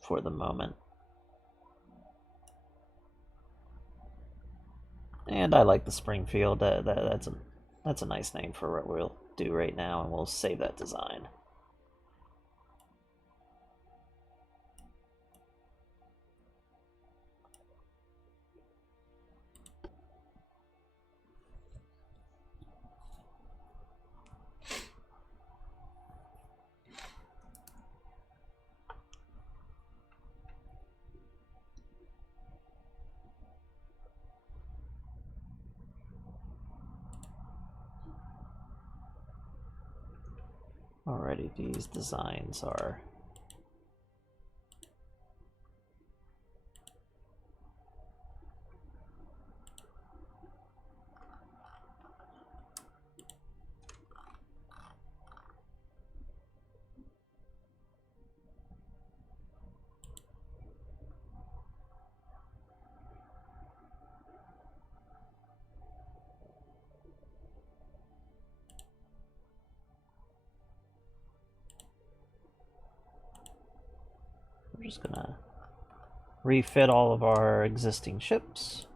For the moment. And I like the Springfield. That's a nice name for what we'll do right now, and we'll save that design. Alrighty, these designs are we're just gonna refit all of our existing ships.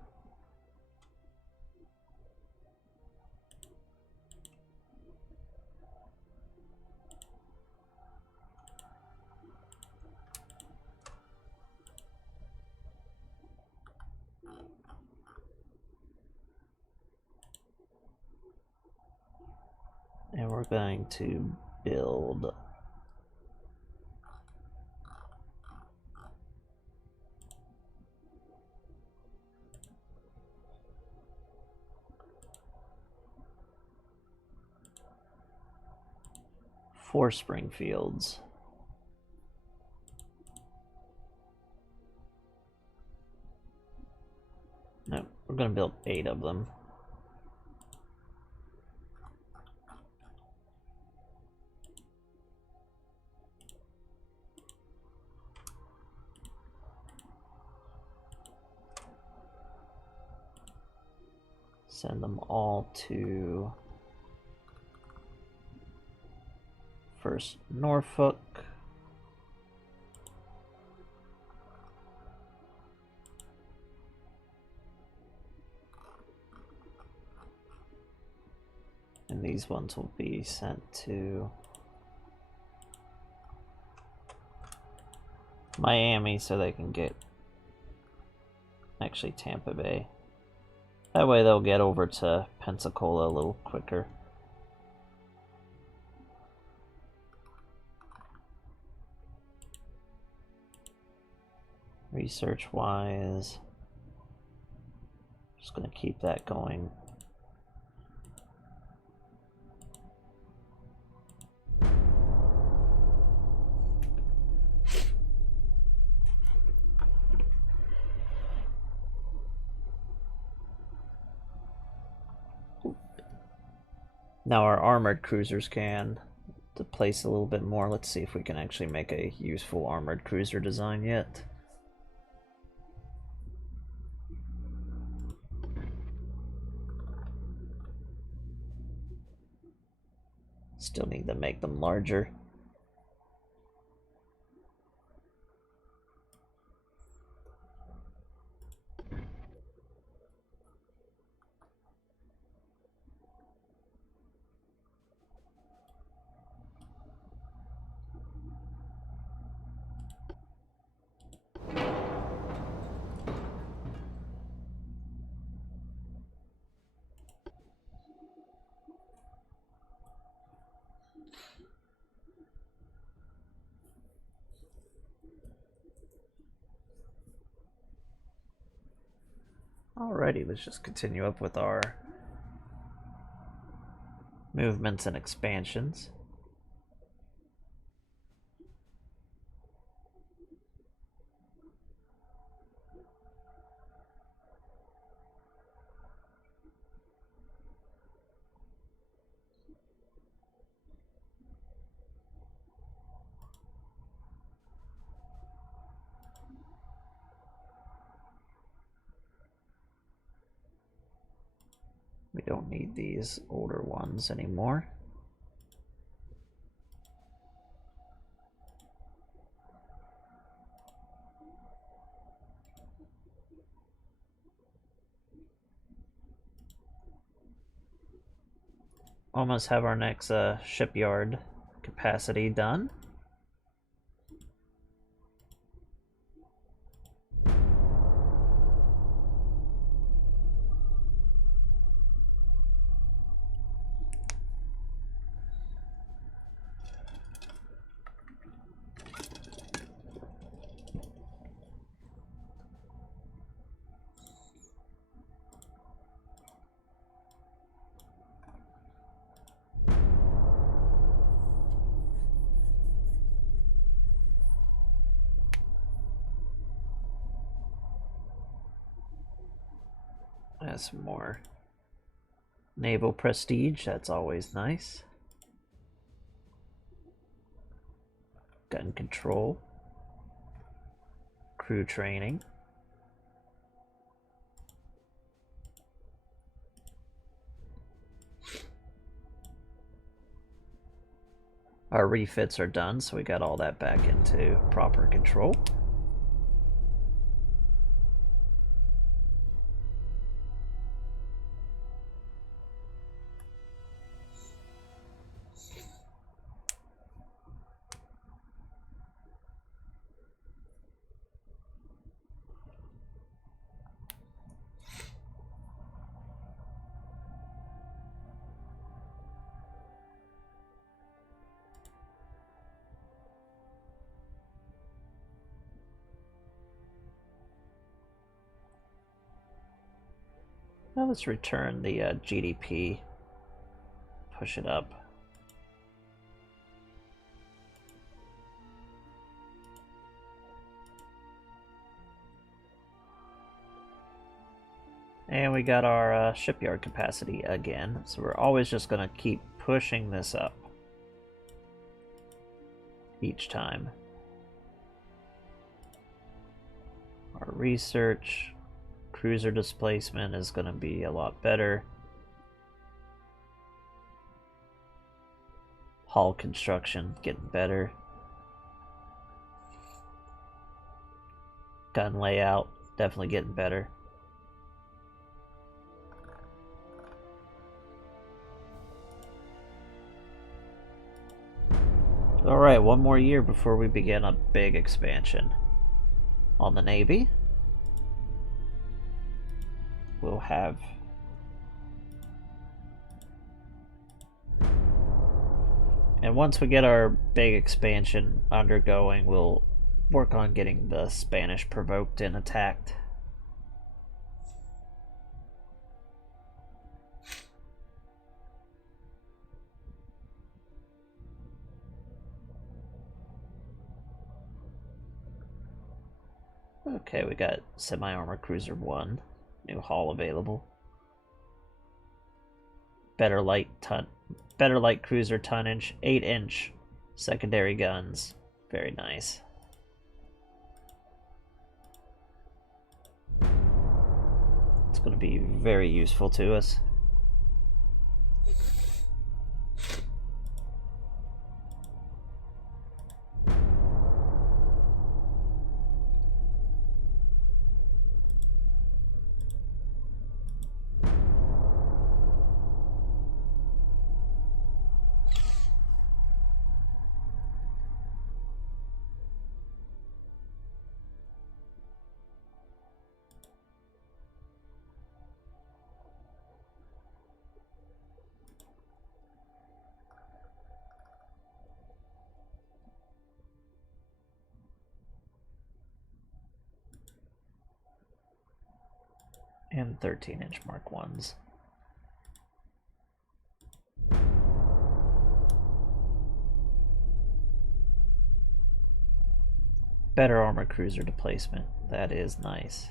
And we're going to build four Springfields. No, we're going to build 8 of them. Send them all to first Norfolk. And these ones will be sent to Miami so they can get, actually Tampa Bay. That way they'll get over to Pensacola a little quicker. Research-wise, just going to keep that going. Now our armored cruisers can place a little bit more. Let's see if we can actually make a useful armored cruiser design yet. Still need to make them larger. Alrighty, let's just continue up with our movements and expansions. We don't need these older ones anymore. Almost have our next shipyard capacity done. us some more naval prestige. That's always nice. Gun control. Crew training. Our refits are done, so we got all that back into proper control. Now let's return the GDP, push it up. And we got our shipyard capacity again, so we're always just going to keep pushing this up each time. Our research, cruiser displacement is going to be a lot better. Hull construction getting better. Gun layout definitely getting better. Alright, one more year before we begin a big expansion on the Navy. We'll have and once we get our big expansion undergoing, we'll work on getting the Spanish provoked and attacked. Okay, we got semi-armor cruiser 1, new hull available. Better light cruiser tonnage, 8-inch secondary guns. Very nice. It's going to be very useful to us. And 13-inch Mark 1s. Better armor cruiser displacement. That is nice.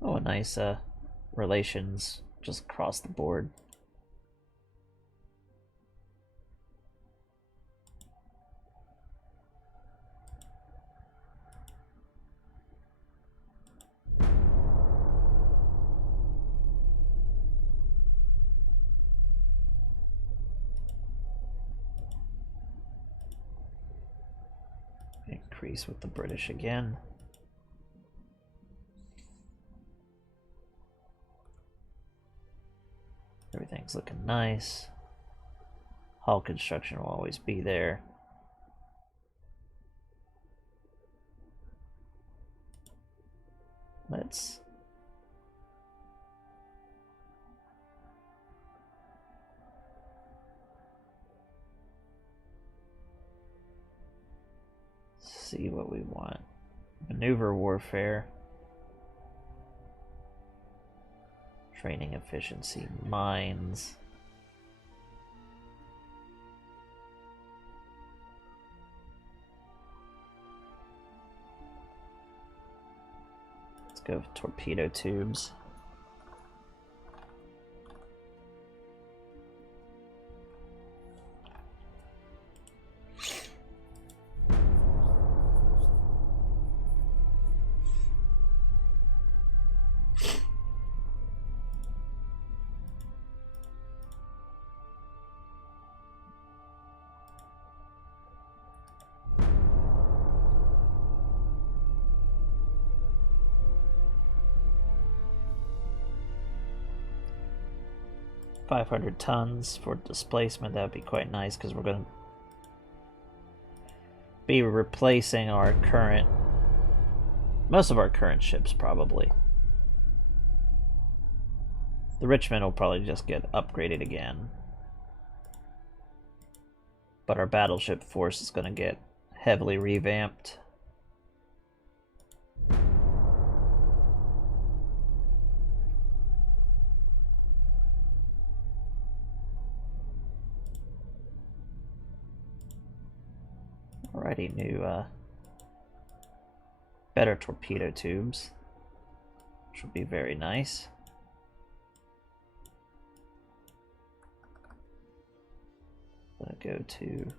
Oh, a nice relations just across the board. Increase with the British again. Everything's looking nice. Hull construction will always be there. Let's see what we want. Maneuver warfare. Training efficiency, mines. go with torpedo tubes. $500 tons for displacement. That would be quite nice because we're going to be replacing our most of our current ships probably. The Richmond will probably just get upgraded again, but our battleship force is going to get heavily revamped. Alrighty, new, better torpedo tubes, which will be very nice. I'm gonna go to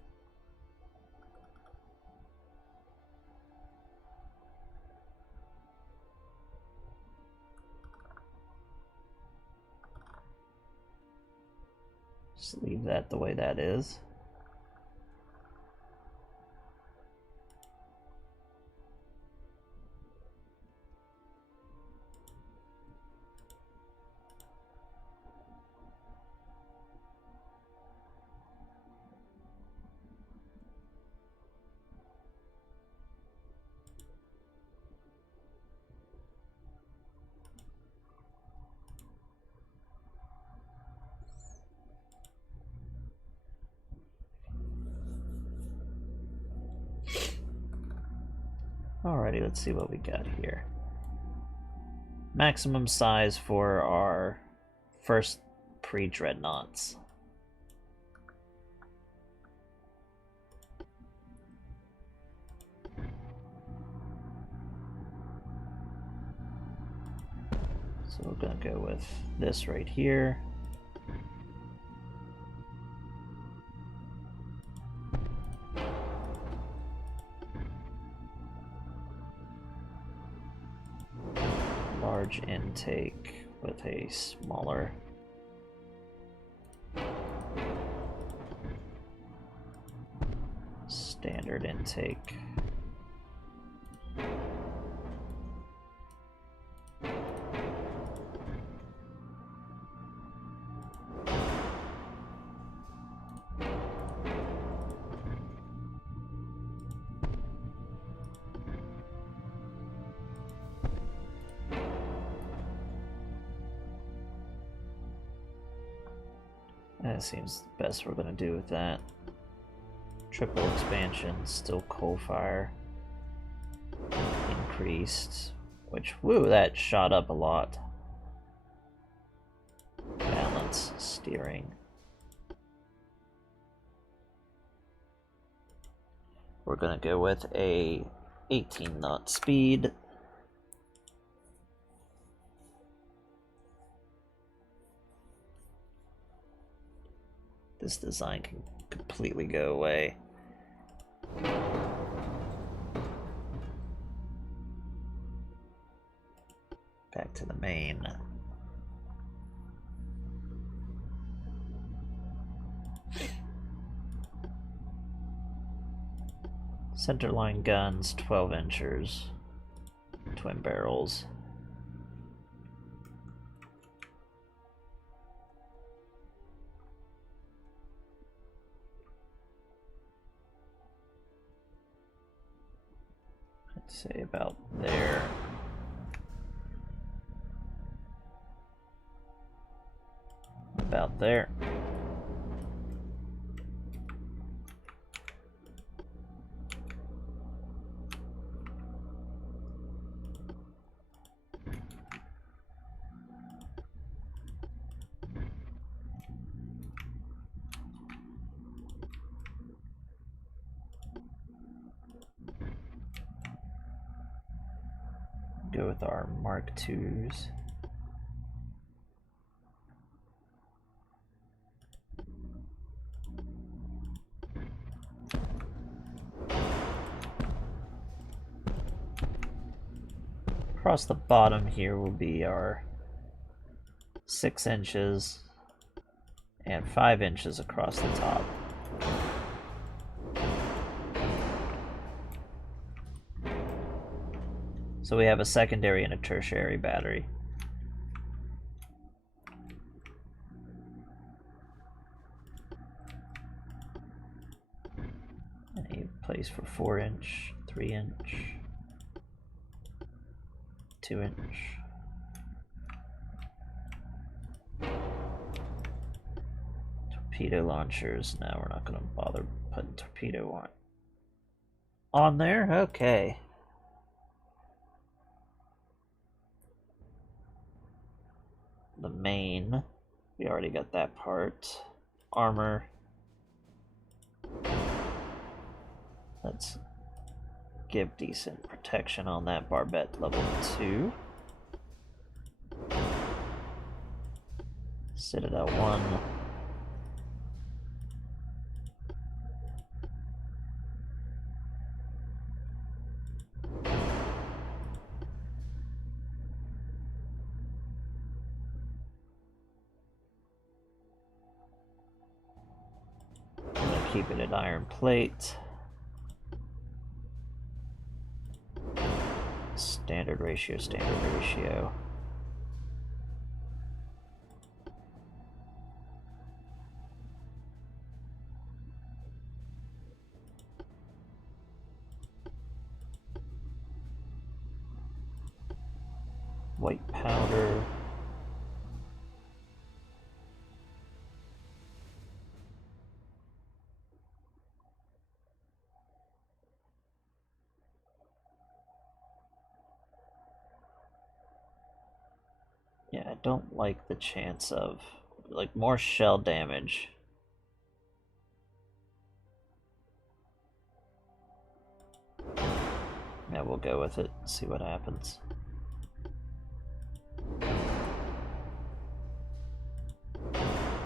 just leave that the way that is. Alrighty, let's see what we got here. Maximum size for our first pre-dreadnoughts. So we're gonna go with this right here. Large intake with a smaller standard intake. That seems the best we're gonna do with that. Triple expansion, still coal fire. Increased, which, woo, that shot up a lot. Balance, steering. We're gonna go with a 18 knot speed. This design can completely go away. Back to the main. Centerline guns, 12 inchers, twin barrels. I'd say about there. About there. go with our Mark IIs. Across the bottom here will be our 6 inches and 5 inches across the top. So we have a secondary and a tertiary battery. And a place for 4-inch, 3-inch, 2-inch. Torpedo launchers. Now we're not going to bother putting torpedo on there. Okay. The main, we already got that part. Armor. Let's give decent protection on that barbette level 2. Citadel 1. Keep it at iron plate. Standard ratio, standard ratio. White powder. Yeah, I don't like the chance of, like, more shell damage. Yeah, we'll go with it, see what happens.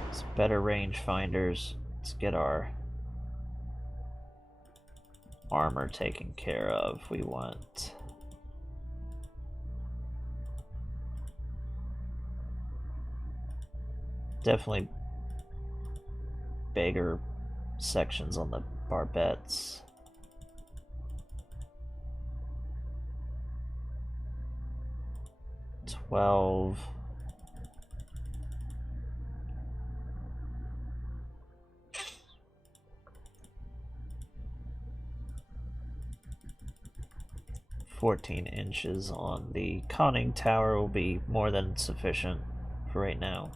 It's better range finders. Let's get our armor taken care of. We want definitely bigger sections on the barbettes. $12. $14 inches on the conning tower will be more than sufficient for right now.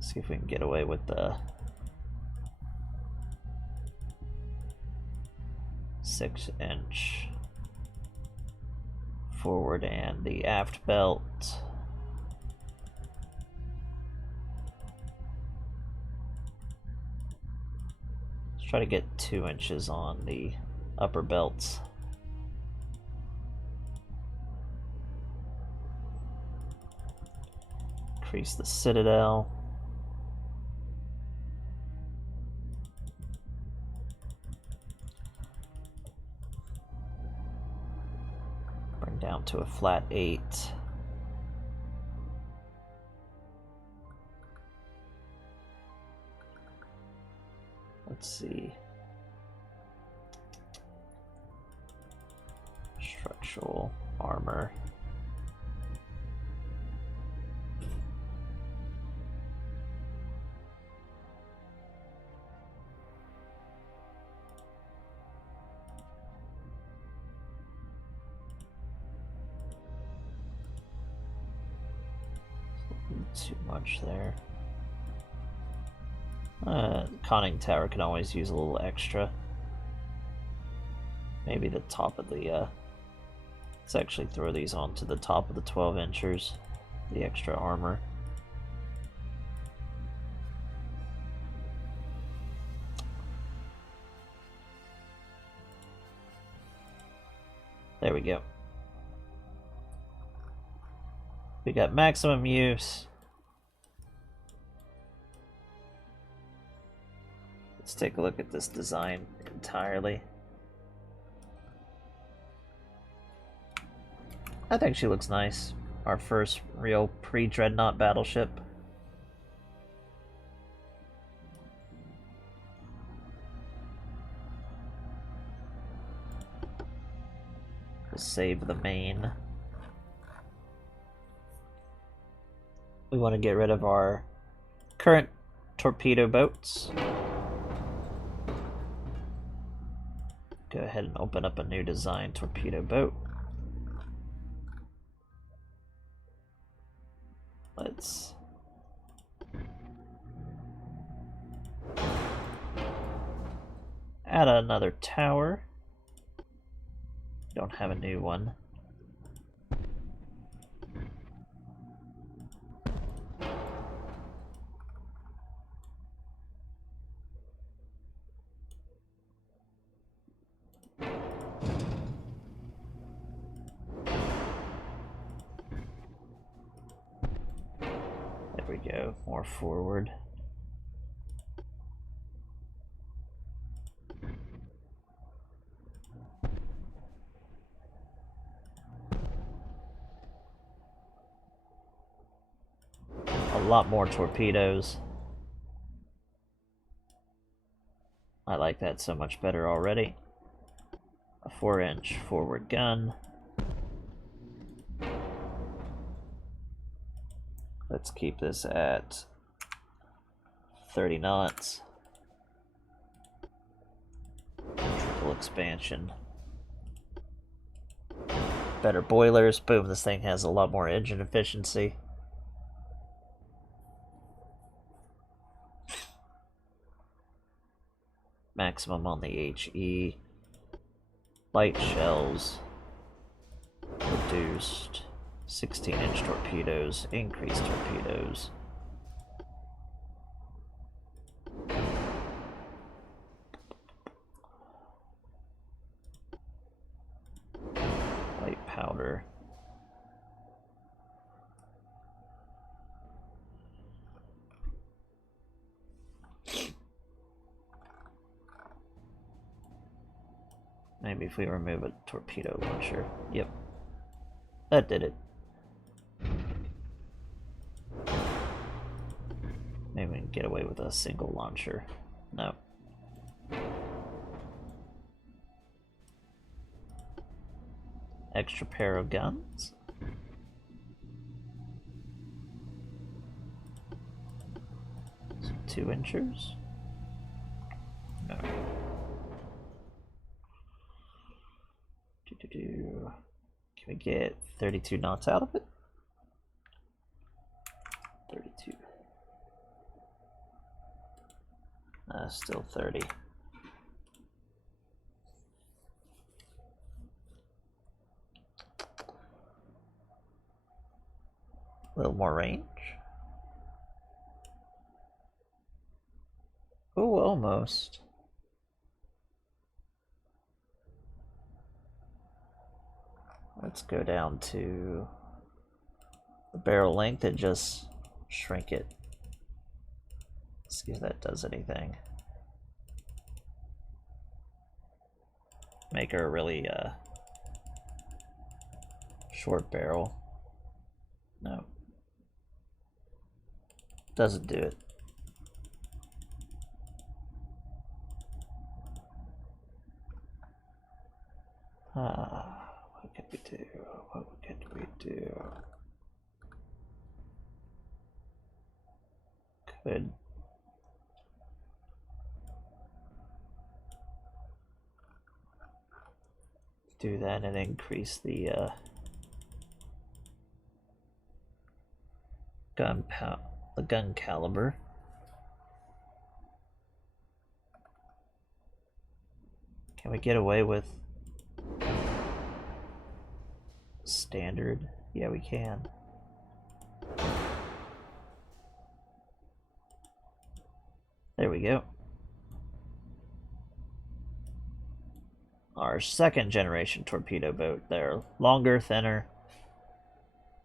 See if we can get away with the 6-inch forward and the aft belt. Let's try to get 2 inches on the upper belts. Increase the citadel. Bring down to a flat 8. Let's see. Structural armor. Too much there. Conning tower can always use a little extra. Maybe the top of the let's actually throw these onto the top of the 12 inchers, the extra armor. There we go. We got maximum use. Let's take a look at this design entirely. I think she looks nice. Our first real pre-dreadnought battleship. We'll save the main. We want to get rid of our current torpedo boats. Go ahead and open up a new design torpedo boat. Let's add another tower. Don't have a new one. There we go, more forward. A lot more torpedoes. I like that so much better already. A 4-inch forward gun. Let's keep this at 30 knots. Triple expansion. Better boilers. Boom, this thing has a lot more engine efficiency. Maximum on the HE. Light shells. Reduced. 16-inch torpedoes. Increased torpedoes. Light powder. Maybe if we remove a torpedo launcher. Yep. That did it. Maybe we can get away with a single launcher. No. Extra pair of guns. Some 2-inchers. No. Can we get 32 knots out of it? 32. Still 30. A little more range. Oh, almost. Let's go down to the barrel length and just shrink it. See if that does anything. Make her a really short barrel. No. Doesn't do it. What could we do? What could we do? Could do that and increase the gun caliber. Can we get away with standard? Yeah, we can. There we go. our second generation torpedo boat. They're longer, thinner,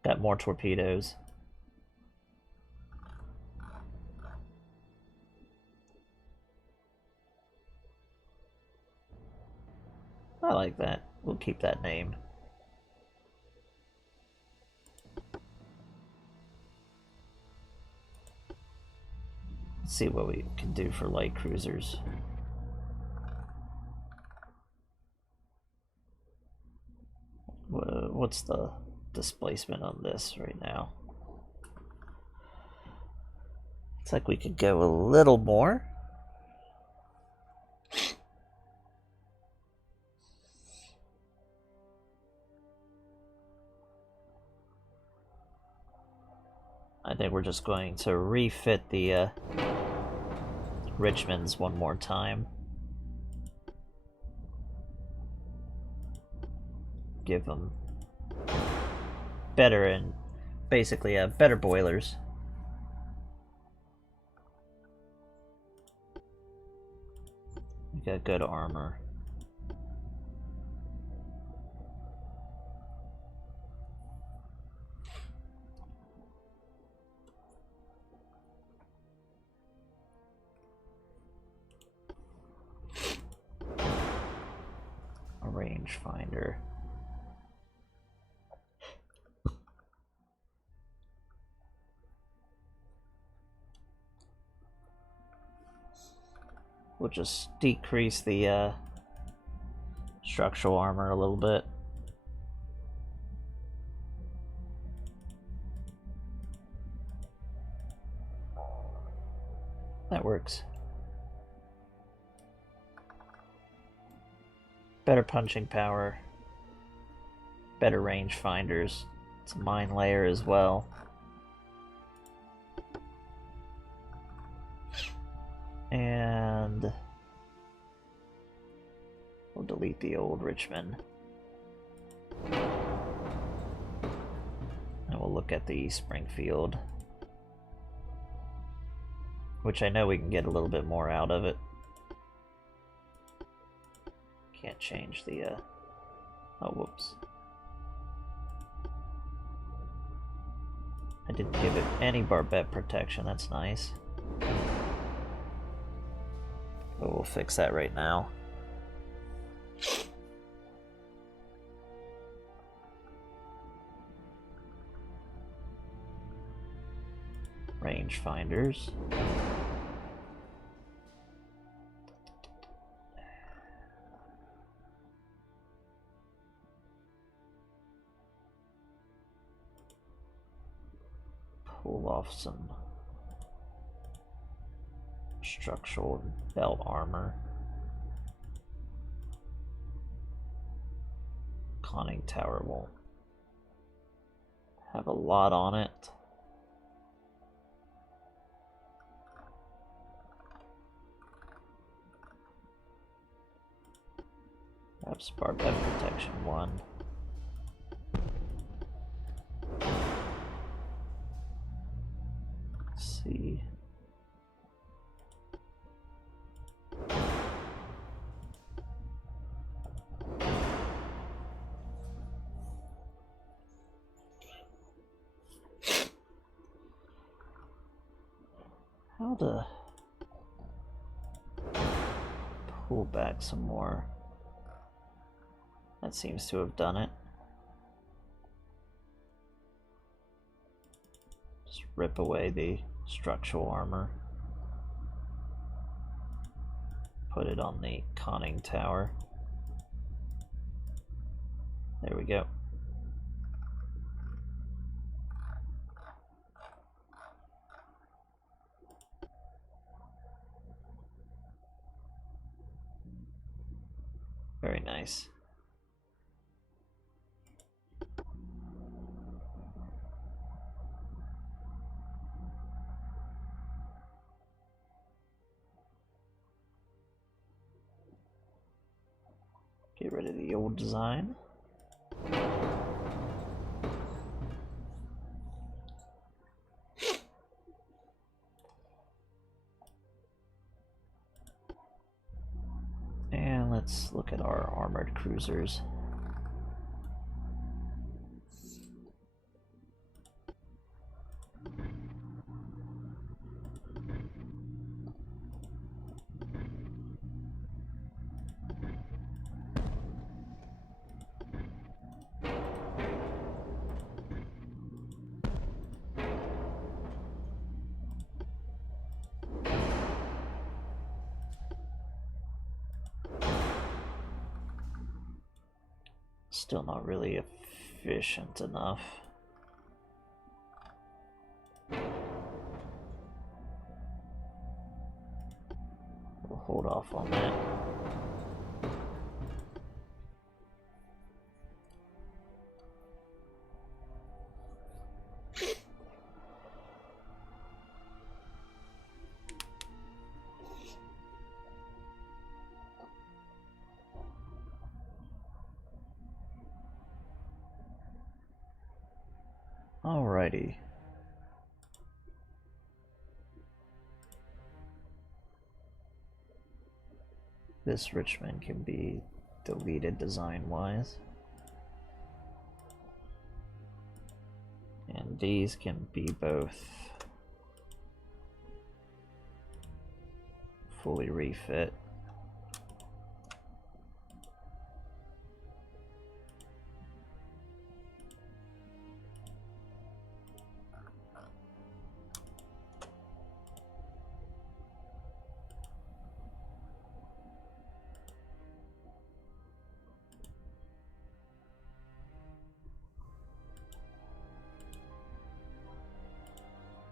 got more torpedoes. I like that. We'll keep that name. Let's see what we can do for light cruisers. What's the displacement on this right now? It's like we could go a little more. I think we're just going to refit the Richmonds one more time. Give them better and basically better boilers. We got good armor. A rangefinder. We'll just decrease the structural armor a little bit. That works. Better punching power. Better range finders. It's a mine layer as well. And we'll delete the old Richmond. And we'll look at the Springfield, which I know we can get a little bit more out of it. Can't change the, oh, whoops. I didn't give it any barbette protection, that's nice. But we'll fix that right now. Range finders. Pull off some structural belt armor. Conning tower won't have a lot on it. Perhaps barbette protection 1. Let's see. How to pull back some more. That seems to have done it. Just rip away the structural armor. Put it on the conning tower. There we go. Very nice. Get rid of the old design. And let's let's look at our armored cruisers. Still not really efficient enough. We'll hold off on that. Alrighty. This Richmond can be deleted design-wise. And these can be both fully refit.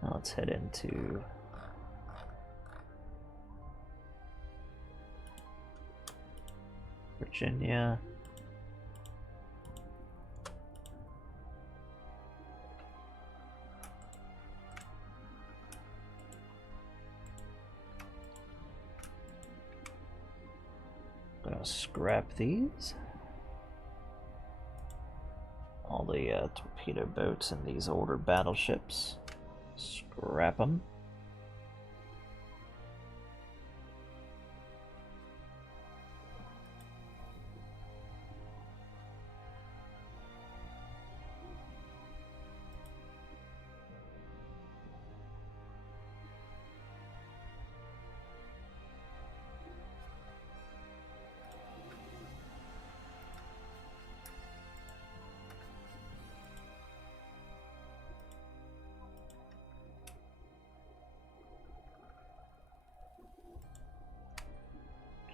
Now let's head into Virginia. Gonna scrap these. All the torpedo boats and these older battleships. Scrap them.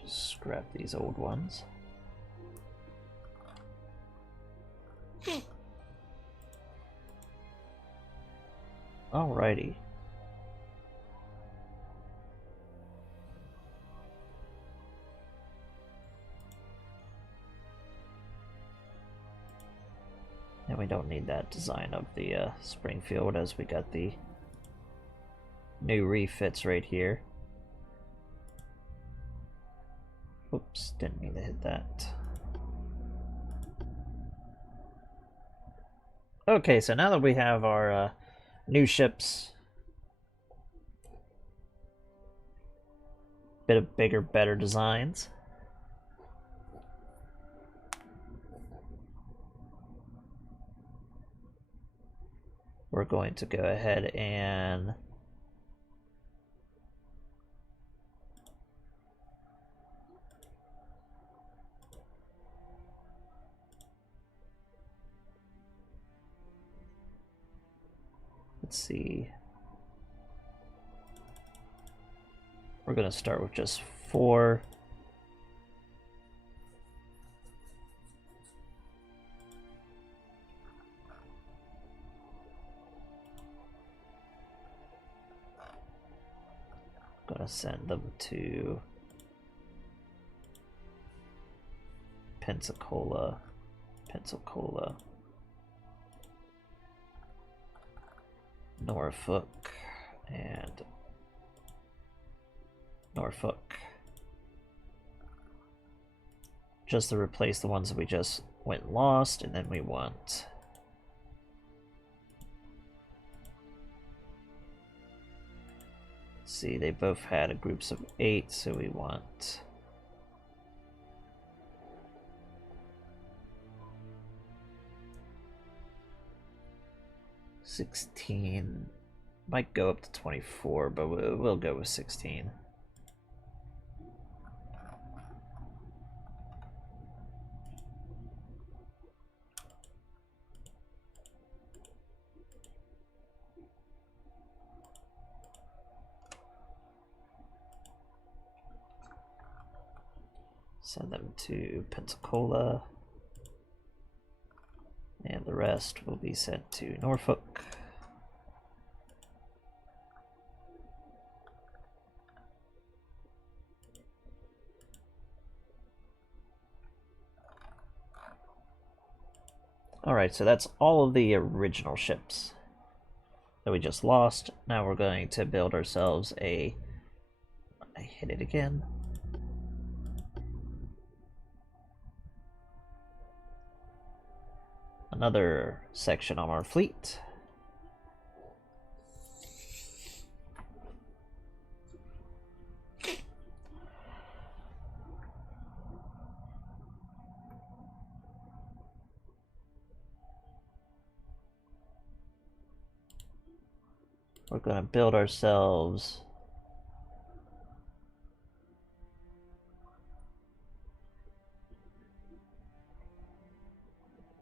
Scrap these old ones. Alrighty. And we don't need that design of the Springfield, as we got the new refits right here. Oops, didn't mean to hit that. Okay, so now that we have our new ships, bit of bigger, better designs, we're going to go ahead and let's see. We're going to start with just 4. I'm going to send them to Pensacola, Norfolk, and Norfolk. Just to replace the ones that we just went lost, and then we want see, they both had groups of 8, so we want 16. Might go up to 24, but we'll go with 16. Send them to Pensacola, and the rest will be sent to Norfolk. Alright, so that's all of the original ships that we just lost. Now we're going to build ourselves a... I hit it again. Another section on our fleet. We're going to build ourselves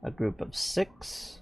a group of 6.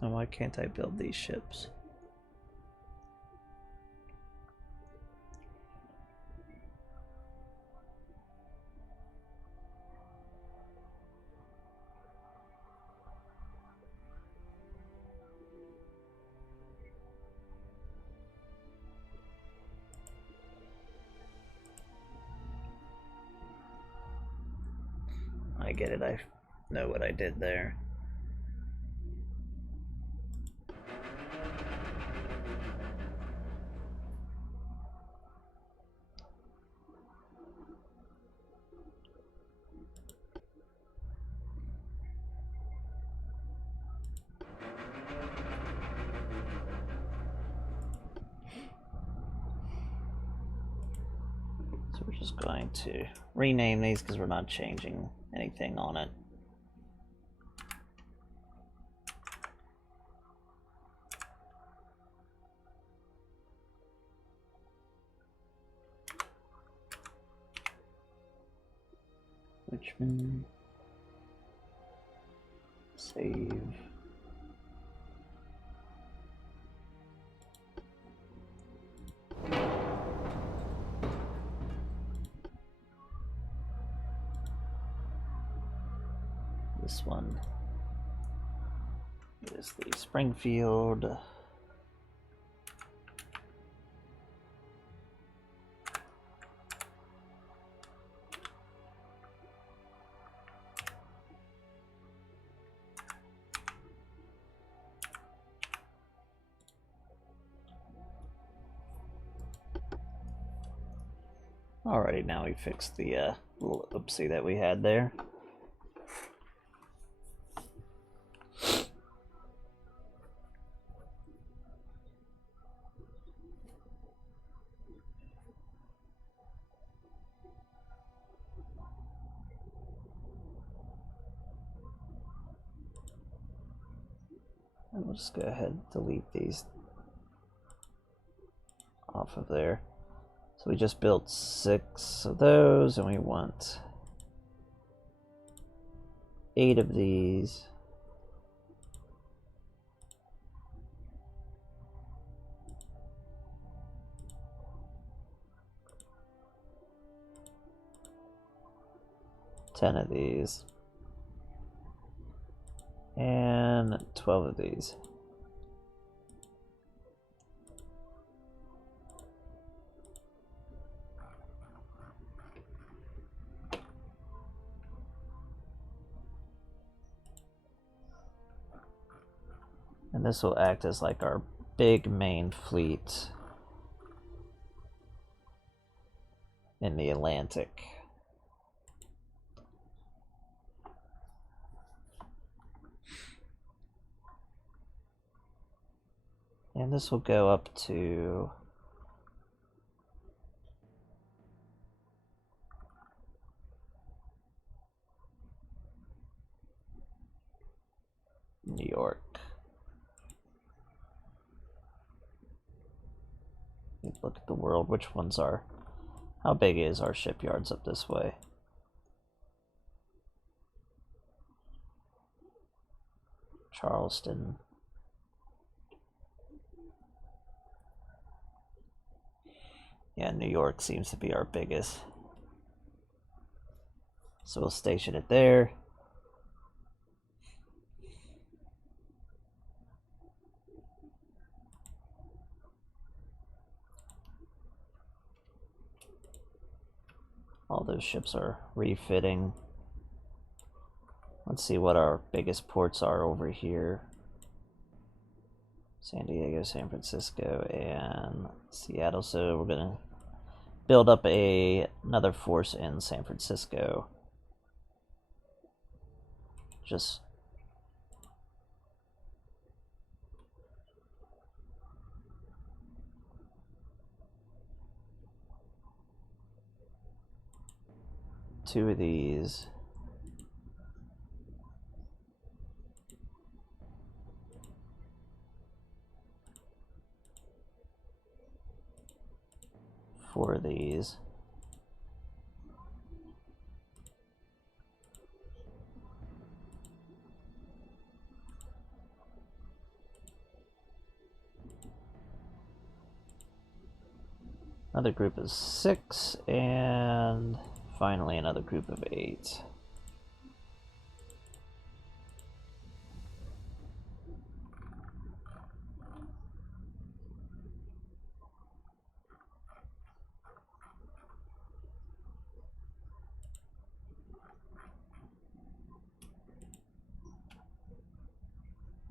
And why can't I build these ships? I get it, I know what I did there. So we're just going to rename these because we're not changing anything on it. Richmond. Save. This one is the Springfield. Alrighty, now we fixed the little oopsie that we had there. And we'll just go ahead and delete these off of there. So we just built 6 of those, and we want 8 of these. Ten of these. And 12 of these. And this will act as like our big main fleet in the Atlantic. And this will go up to New York. Look at the world. Which ones are... How big is our shipyards up this way? Charleston. Yeah, New York seems to be our biggest. So we'll station it there. All those ships are refitting. Let's see what our biggest ports are over here. San Diego, San Francisco, and Seattle. So we're gonna build up another force in San Francisco. Just two of these. Four of these. Another group of 6, and finally another group of 8.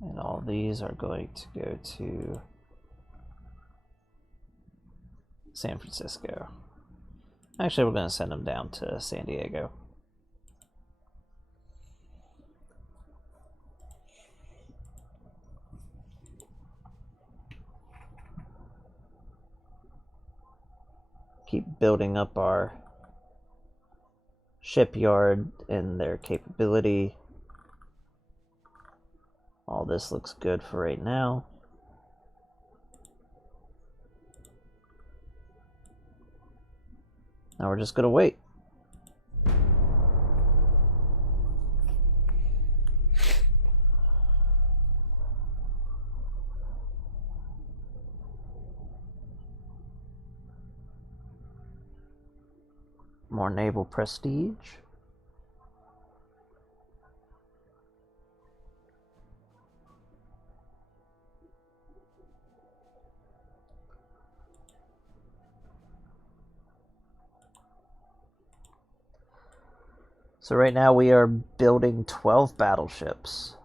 And all these are going to go to San Francisco. Actually, we're going to send them down to San Diego. Keep building up our shipyard and their capability. All this looks good for right now. Now we're just gonna wait. More naval prestige. So right now we are building 12 battleships.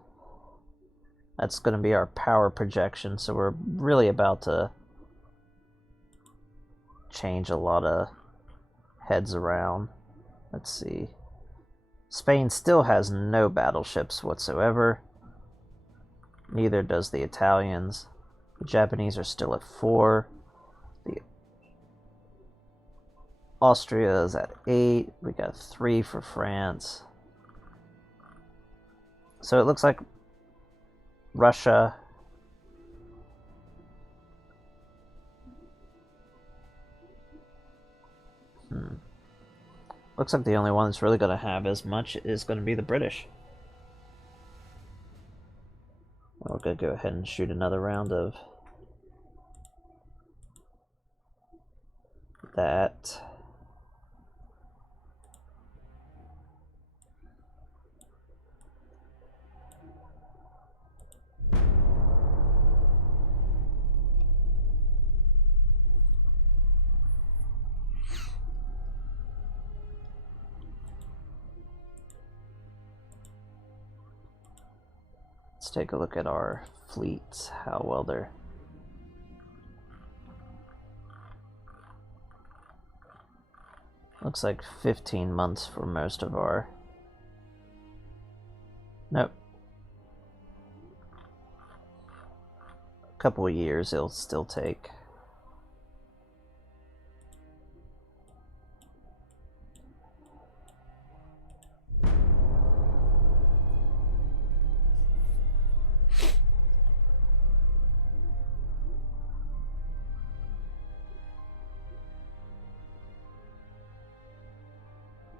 That's going to be our power projection, so we're really about to change a lot of heads around. Let's see. Spain still has no battleships whatsoever. Neither does the Italians. The Japanese are still at 4. The Austria is at 8. We got 3 for France. So it looks like Russia Looks like the only one that's really going to have as much is going to be the British. We're going to go ahead and shoot another round of that. Let's take a look at our fleets, how well they're... Looks like 15 months for most of our... Nope. A couple of years it'll still take.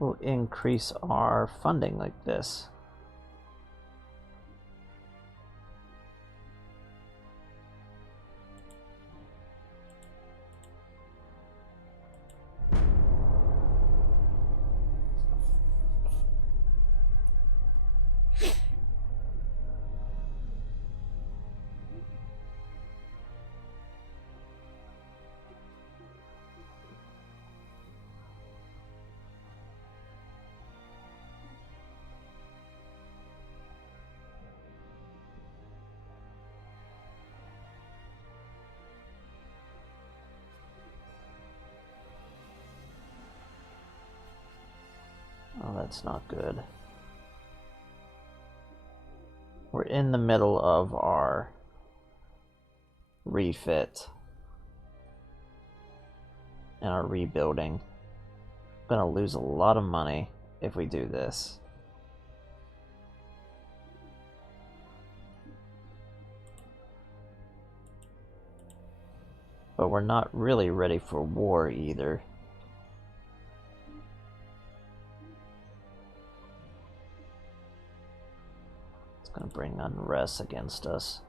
We'll increase our funding like this. Oh, that's not good. We're in the middle of our refit and our rebuilding. I'm gonna lose a lot of money if we do this. But we're not really ready for war either. Gonna bring unrest against us.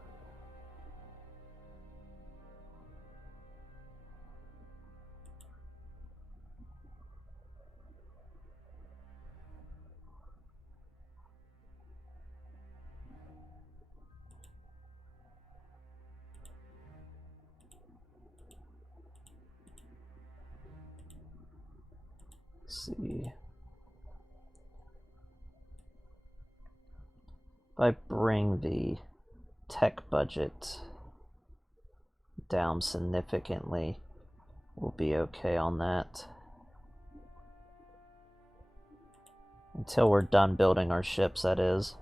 Let's see. If I bring the tech budget down significantly, we'll be okay on that. Until we're done building our ships, that is.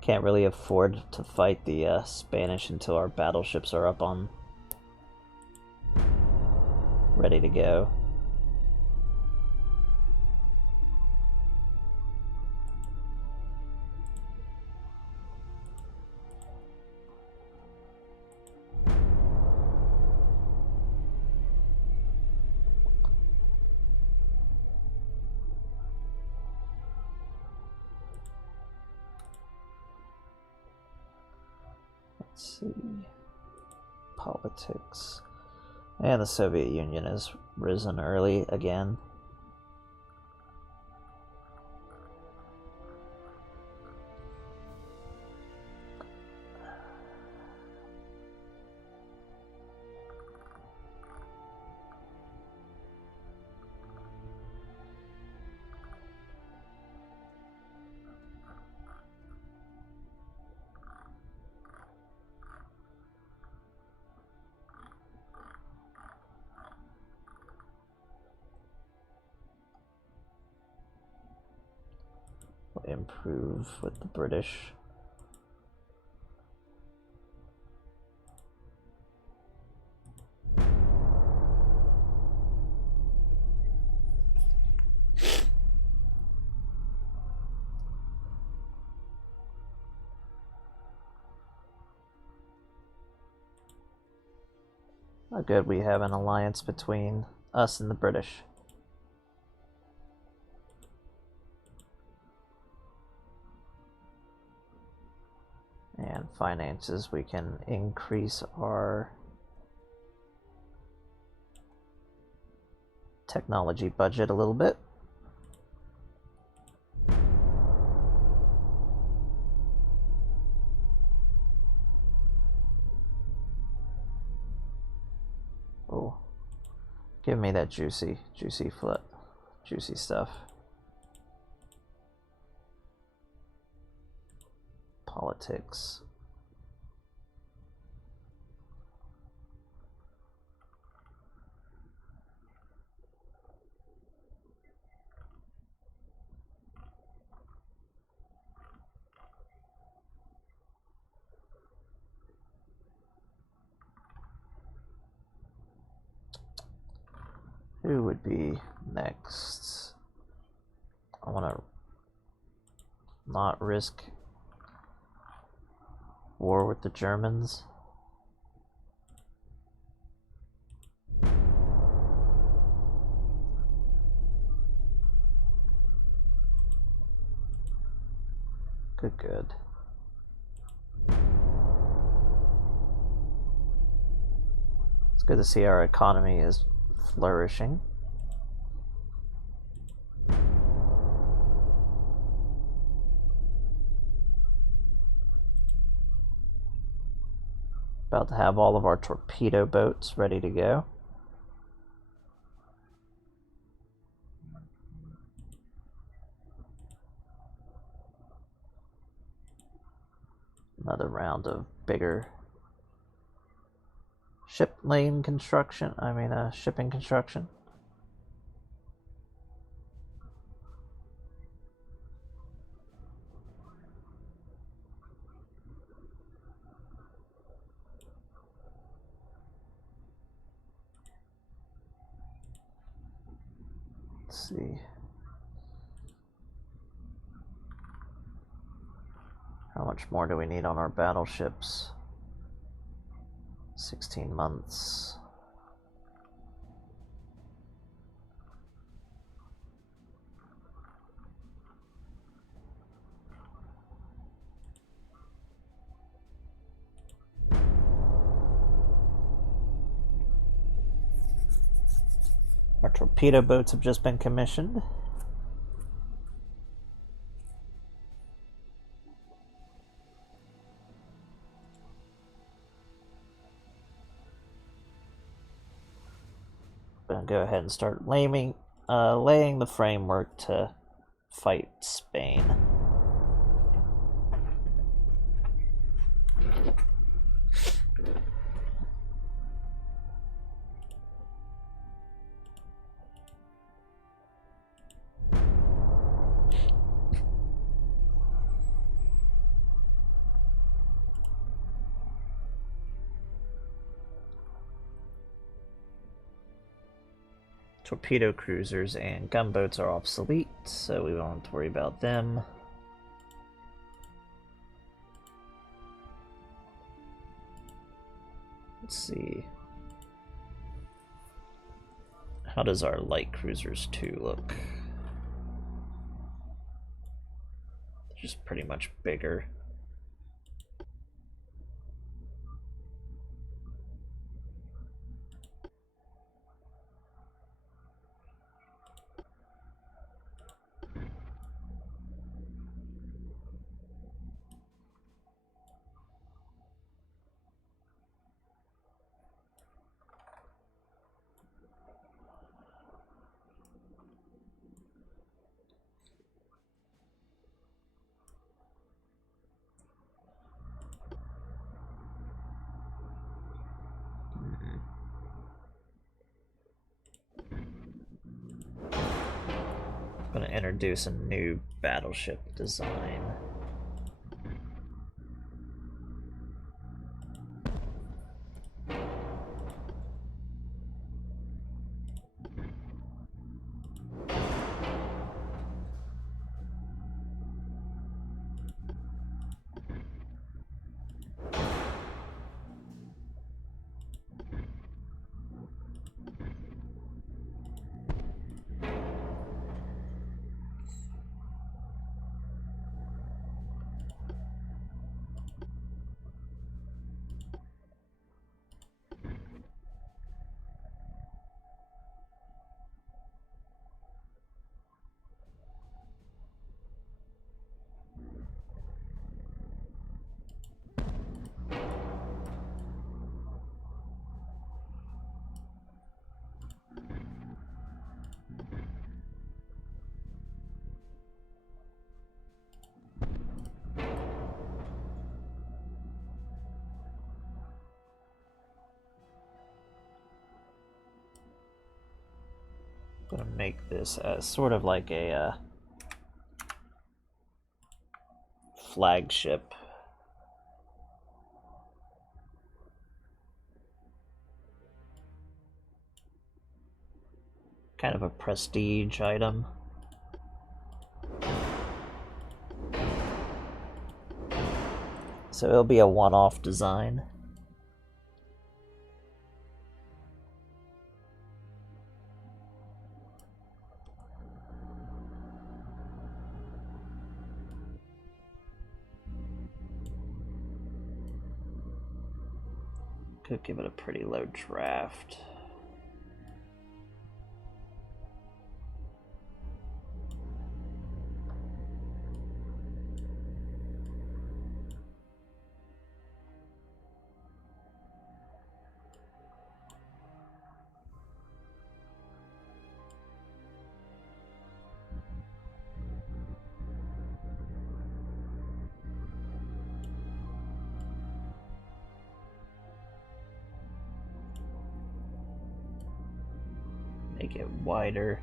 Can't really afford to fight the Spanish until our battleships are up on ready to go. Let's see. Politics. And the Soviet Union has risen early again. Improve with the British. Oh, good, we have an alliance between us and the British. And finances, we can increase our technology budget a little bit. Oh, give me that juicy stuff. Politics. Who would be next? I want to not risk war with the Germans. Good. It's good to see our economy is flourishing. About to have all of our torpedo boats ready to go. Another round of bigger shipping construction. Let's see. How much more do we need on our battleships? 16 months. Our torpedo boats have just been commissioned. I'm gonna go ahead and start laying the framework to fight Spain. Torpedo cruisers and gunboats are obsolete, so we won't have to worry about them. Let's see. How does our light cruisers 2 look? They're just pretty much bigger. I'm going to introduce a new battleship design. I'm gonna make this as sort of like a flagship. Kind of a prestige item. So it'll be a one-off design. Could give it a pretty low draft. Make it wider.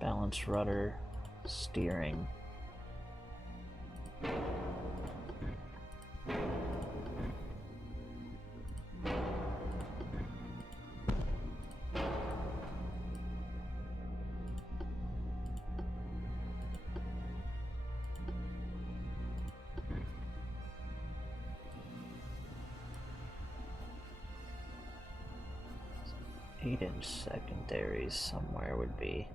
Balance rudder, steering. Eight-inch secondaries somewhere would be.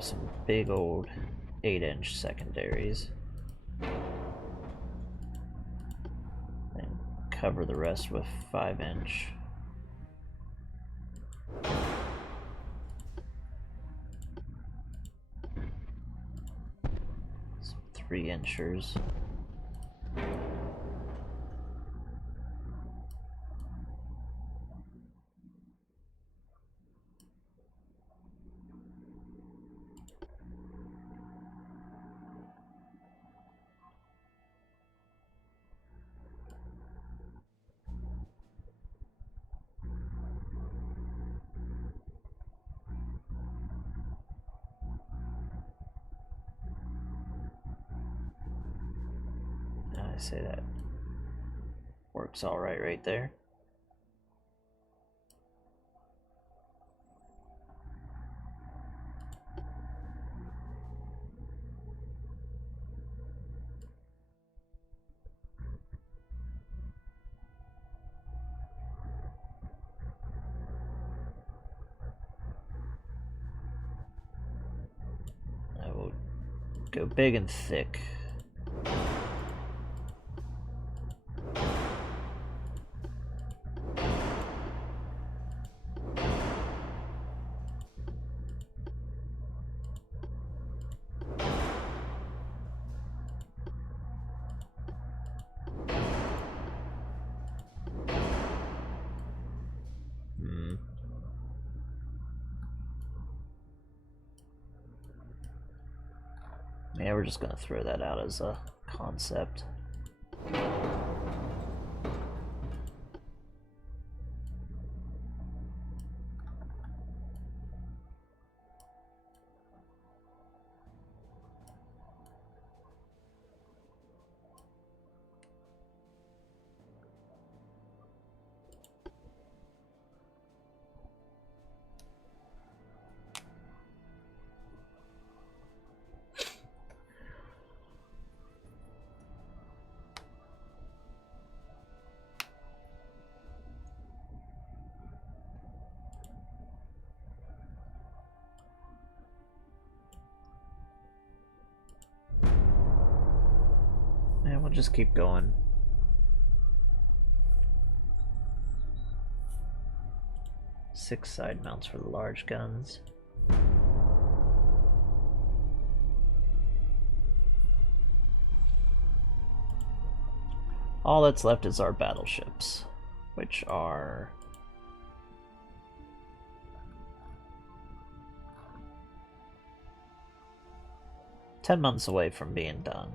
Some big old 8-inch secondaries and cover the rest with 5-inch. Some 3-inchers. I say that works all right there. I will go big and thick. Yeah, we're just gonna throw that out as a concept. we'll just keep going. Six side mounts for the large guns. All that's left is our battleships, which are 10 months away from being done.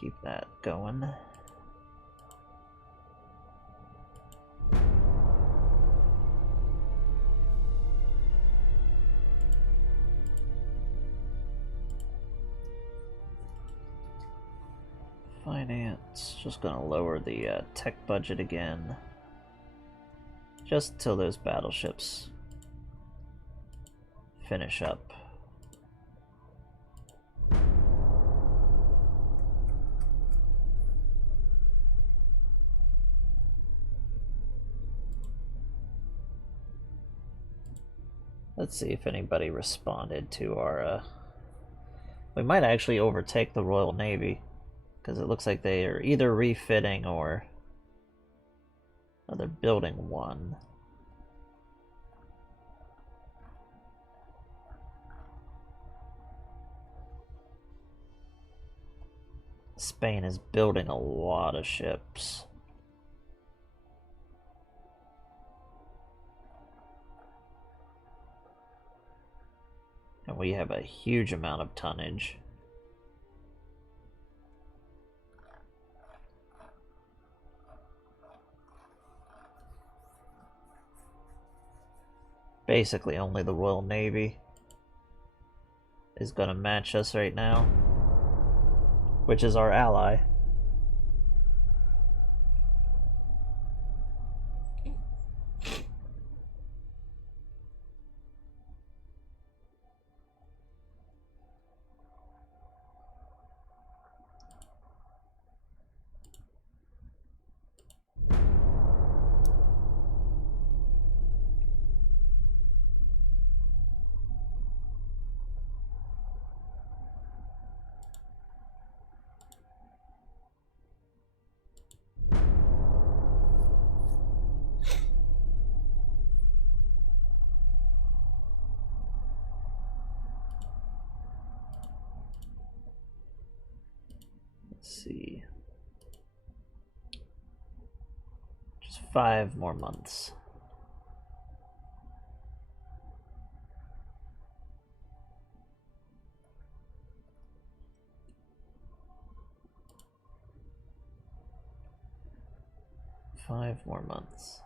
Keep that going. Finance, just gonna lower the tech budget again. Just till those battleships finish up. Let's see if anybody responded to our, we might actually overtake the Royal Navy, because it looks like they are either refitting or they're building one. Spain is building a lot of ships. And we have a huge amount of tonnage. Basically, only the Royal Navy is going to match us right now, which is our ally. See, just 5 more months. Five more months.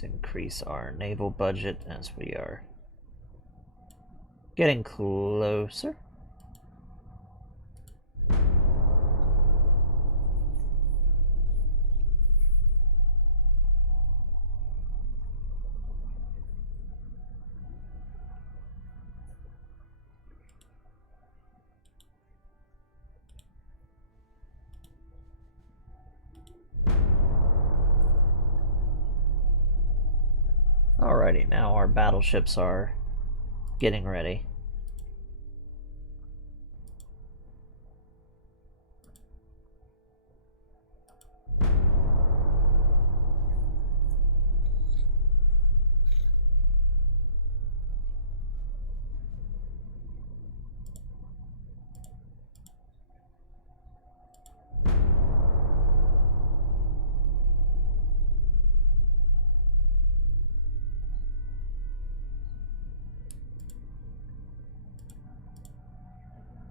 Let's increase our naval budget as we are getting closer. Alrighty, now our battleships are getting ready.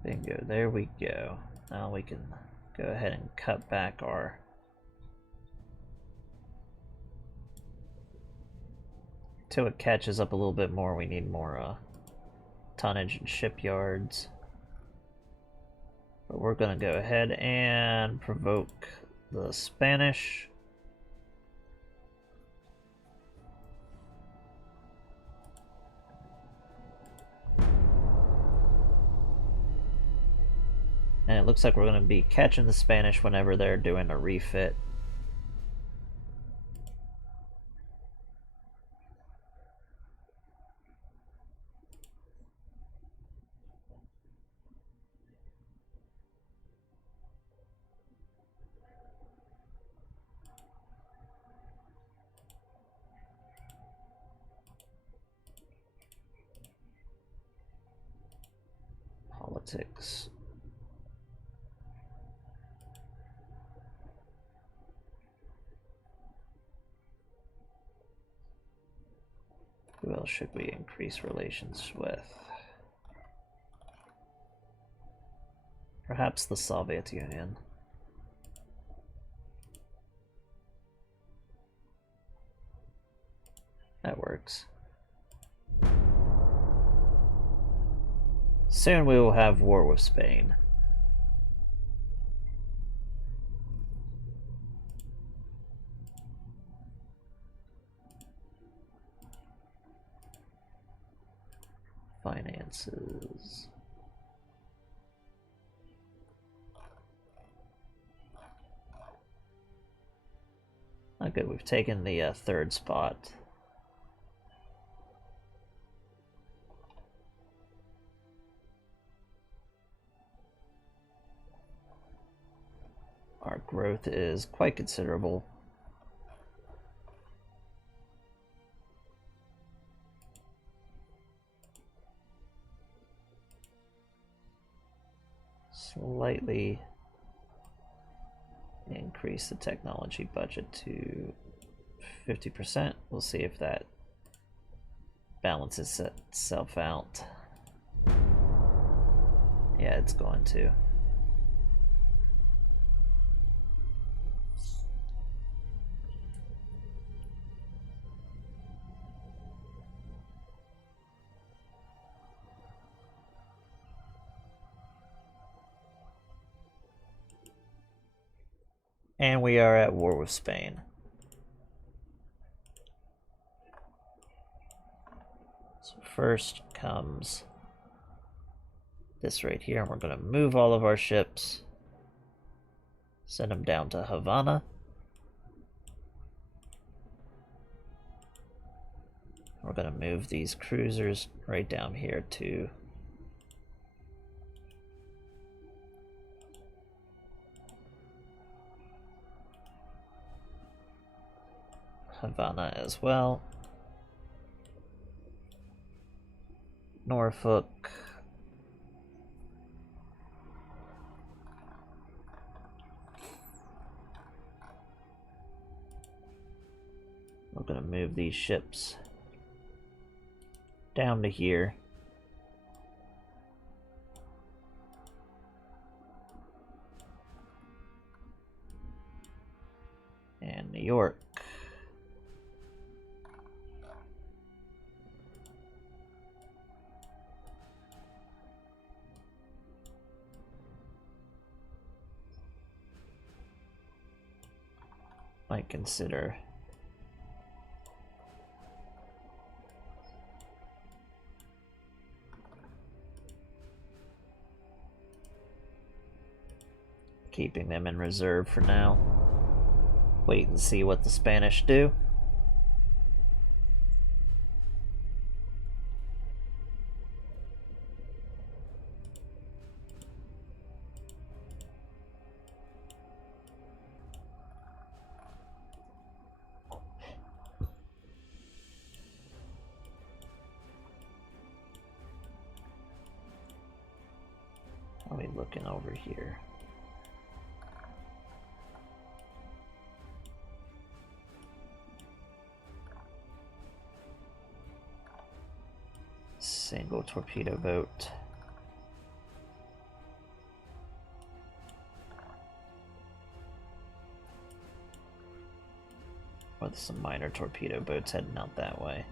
Bingo, there we go. Now we can go ahead and cut back our till it catches up a little bit more. We need more tonnage and shipyards. But we're gonna go ahead and provoke the Spanish. And it looks like we're going to be catching the Spanish whenever they're doing a refit. Politics. Who else should we increase relations with? Perhaps the Soviet Union. That works. Soon we will have war with Spain. Finances. Oh, good, we've taken the third spot. Our growth is quite considerable. Slightly increase the technology budget to 50%. We'll see if that balances itself out. Yeah, it's going to. And we are at war with Spain. So first comes this right here, and we're going to move all of our ships, send them down to Havana. We're going to move these cruisers right down here to Havana as well. Norfolk. We're going to move these ships down to here. And New York. Might consider keeping them in reserve for now. Wait and see what the Spanish do. I'll be looking over here. Single torpedo boat. with some minor torpedo boats heading out that way.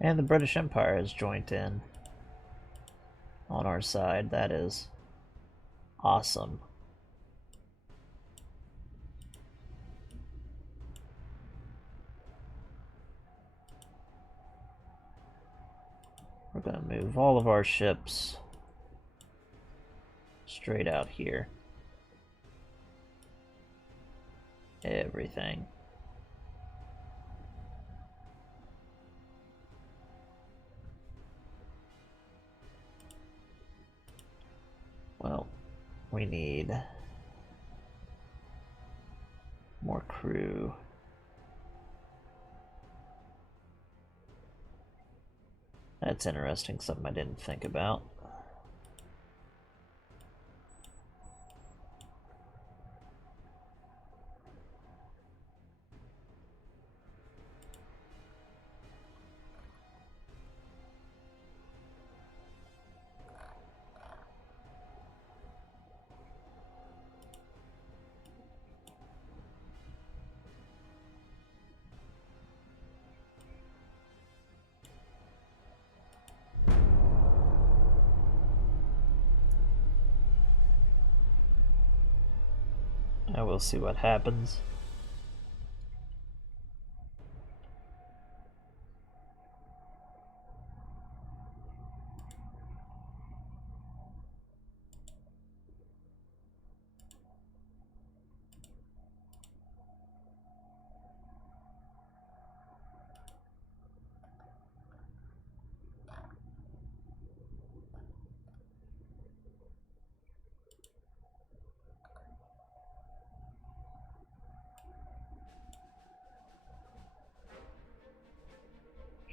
And the British Empire has joined in on our side. That is awesome. We're going to move all of our ships straight out here. Everything. Well, we need more crew. That's interesting, something I didn't think about. I will see what happens.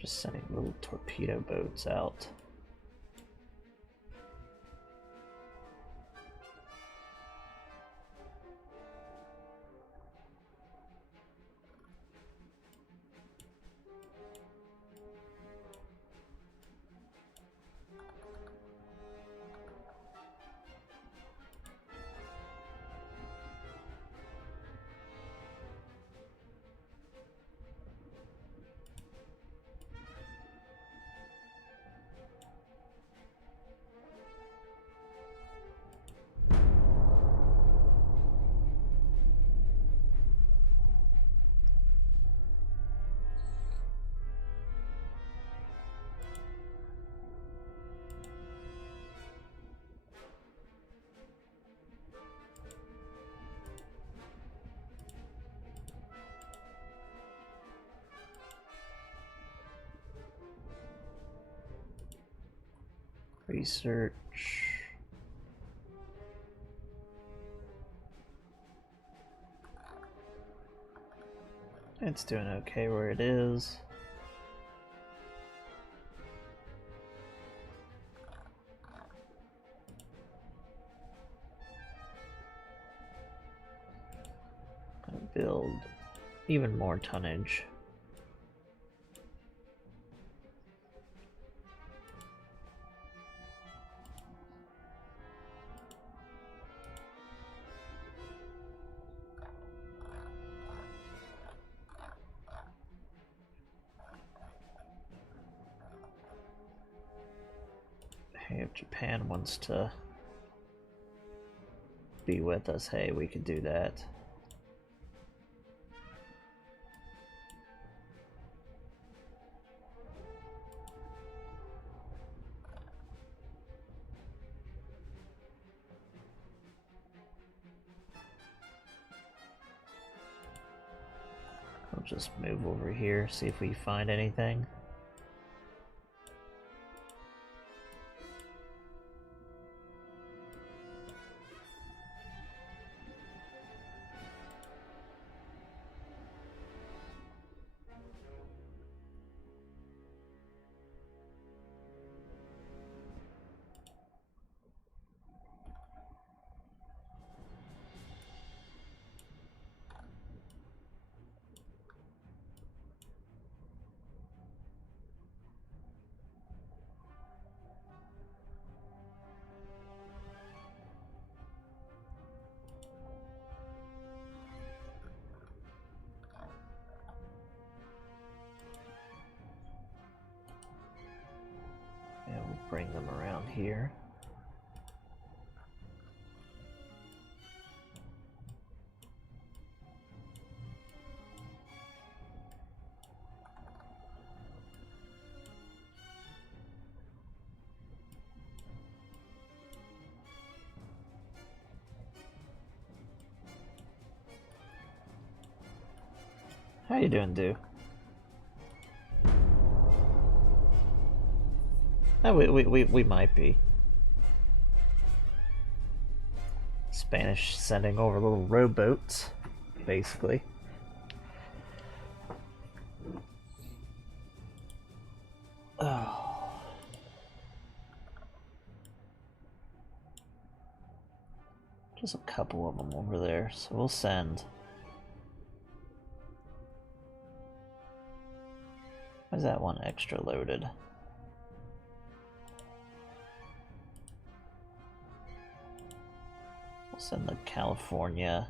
Just sending little torpedo boats out. Research. It's doing okay where it is. Gonna build even more tonnage. If Japan wants to be with us, hey, we could do that. I'll just move over here, see if we find anything. bring them around here. How you doing, dude? Oh, we might be. Spanish sending over little rowboats, basically. Oh. Just a couple of them over there, so we'll send. Why is that one extra loaded? We'll send the California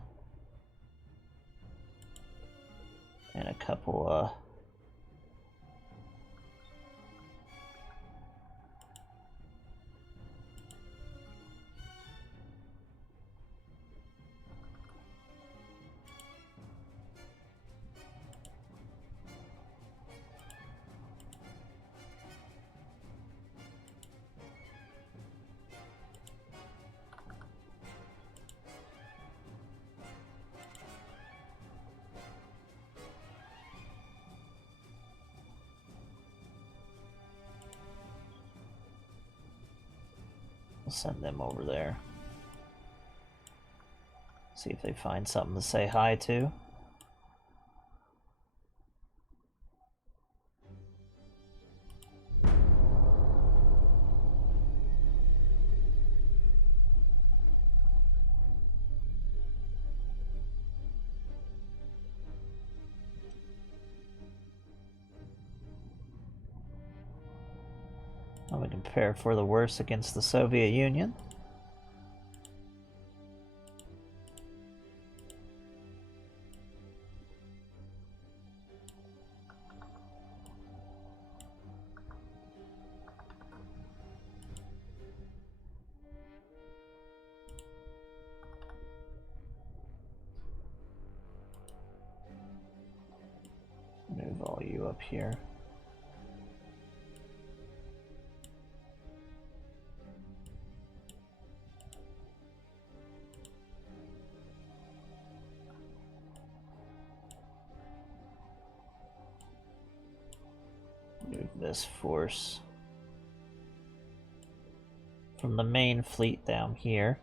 and a couple we'll send them over there. See if they find something to say hi to. We can prepare for the worst against the Soviet Union. Move all you up here. Move this force from the main fleet down here.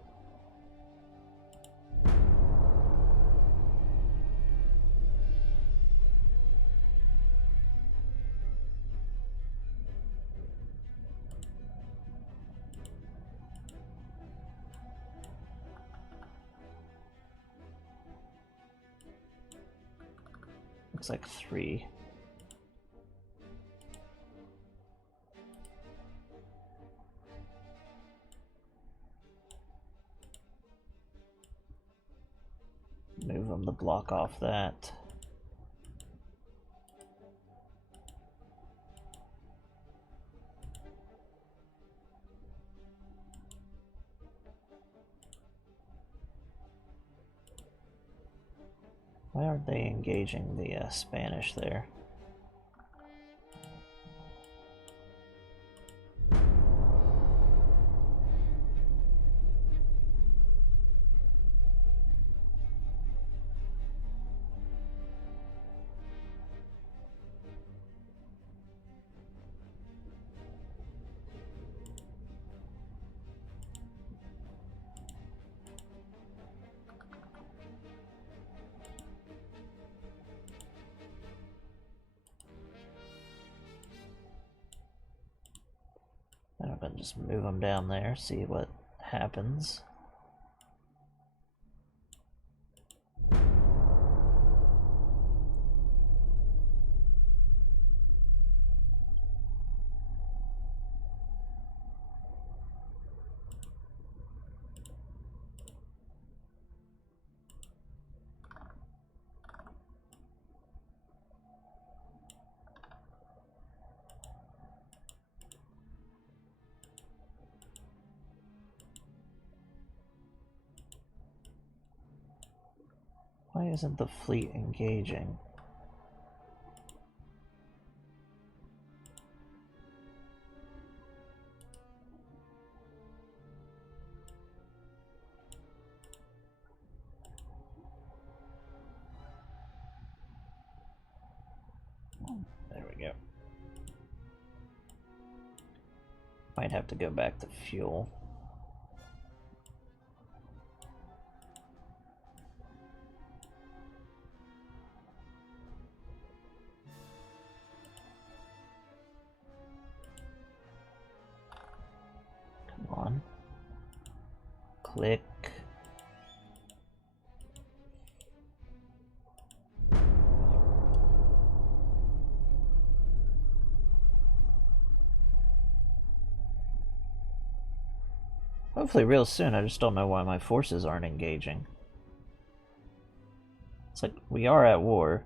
Looks like 3. Move them to block off that. Why aren't they engaging the Spanish there? I'm gonna just move them down there, see what happens. Why isn't the fleet engaging? There we go. Might have to go back to fuel. Come on. Click. Hopefully real soon, I just don't know why my forces aren't engaging. It's like, we are at war.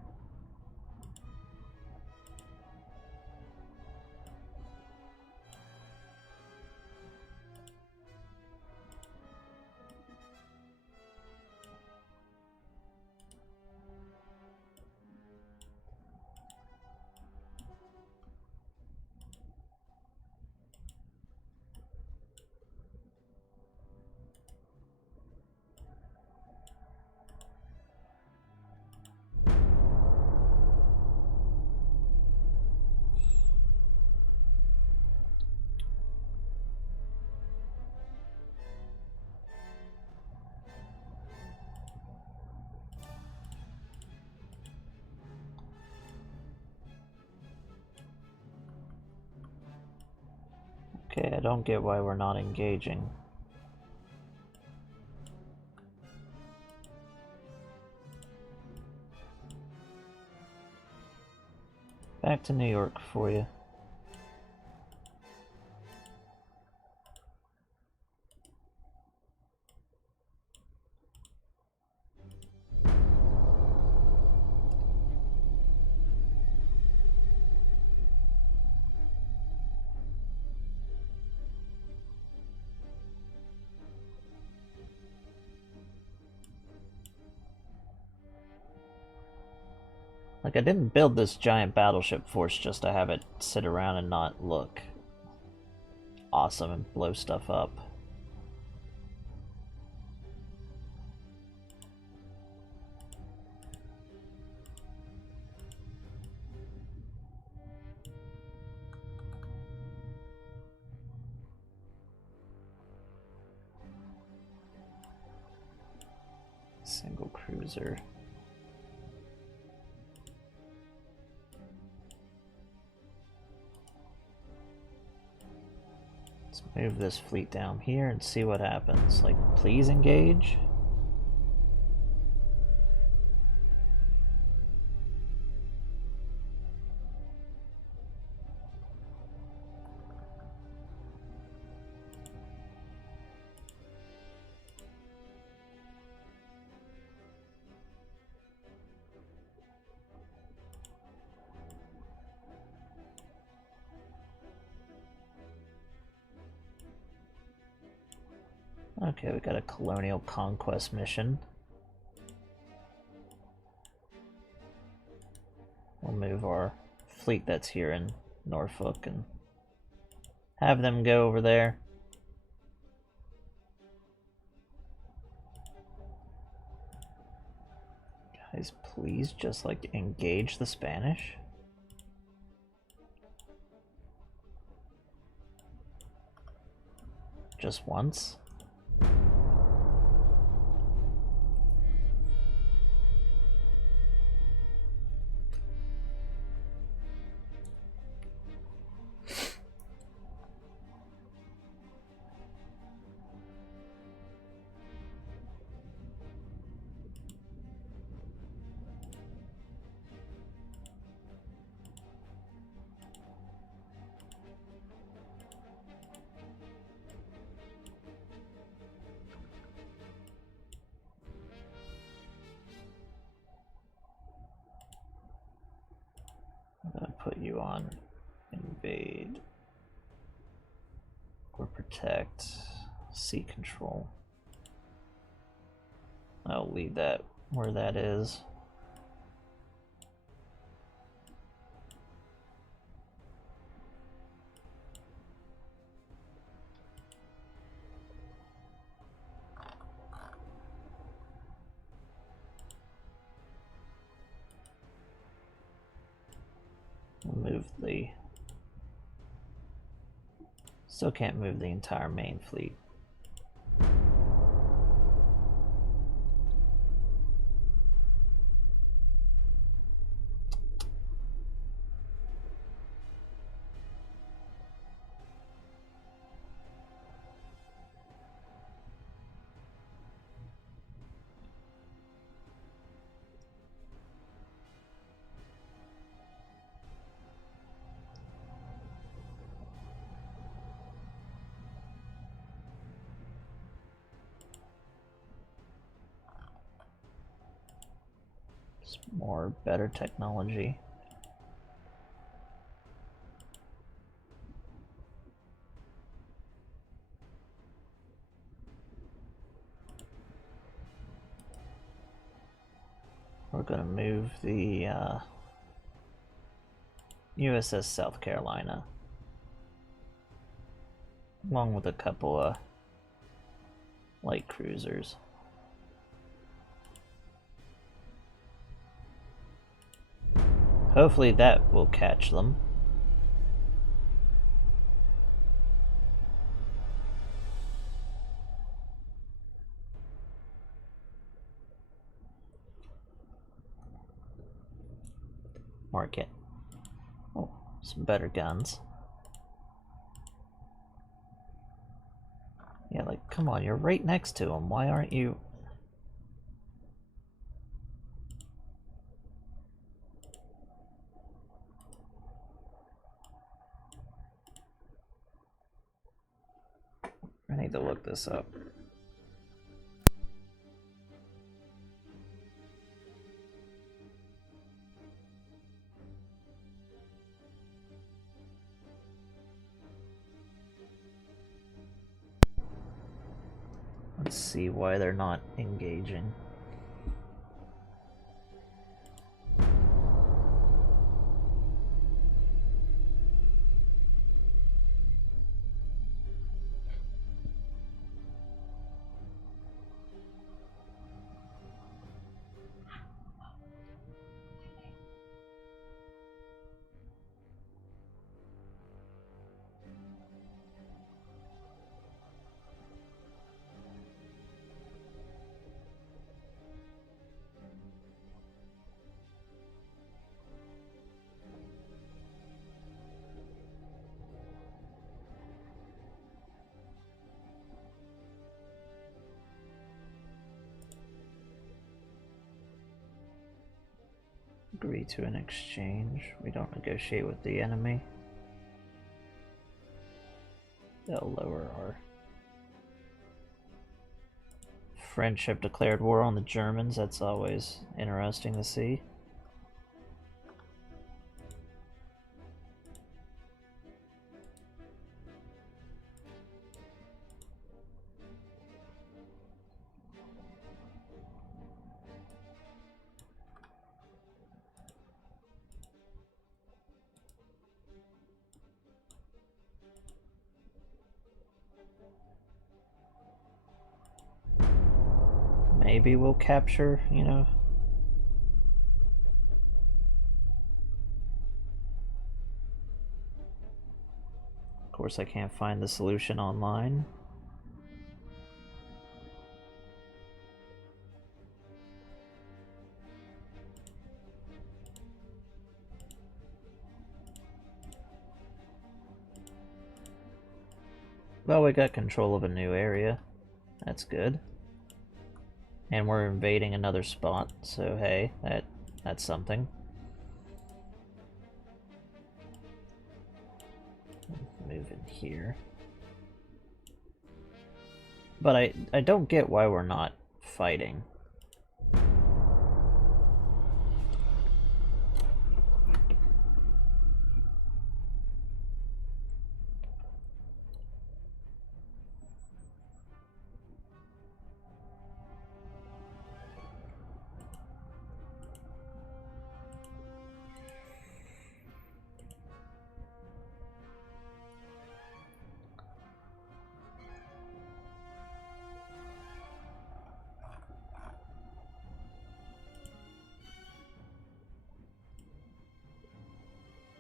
Okay, I don't get why we're not engaging. Back to New York for you. Like, I didn't build this giant battleship force just to have it sit around and not look awesome and blow stuff up. Single cruiser. Let's move this fleet down here and see what happens. Like, please engage. Okay, we got a colonial conquest mission. We'll move our fleet that's here in Norfolk and have them go over there. Guys, please just, like, engage the Spanish. Just once. I'm gonna put you on invade or protect, sea control. I'll leave that where that is. We'll move the... Still can't move the entire main fleet. More better technology. We're gonna move the USS South Carolina, along with a couple of light cruisers. Hopefully that will catch them. Mark it. Oh, some better guns. Yeah, like, come on, you're right next to him. Why aren't you... I need to look this up. Let's see why they're not engaging. Agree to an exchange. We don't negotiate with the enemy. They'll lower our... French have declared war on the Germans. That's always interesting to see. Maybe we'll capture, you know. Of course, I can't find the solution online. Well, we got control of a new area. That's good. And we're invading another spot, so hey, that's something. Move in here. But I don't get why we're not fighting.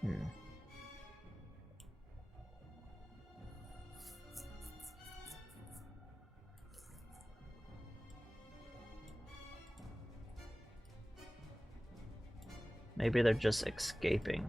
Hmm. Maybe they're just escaping.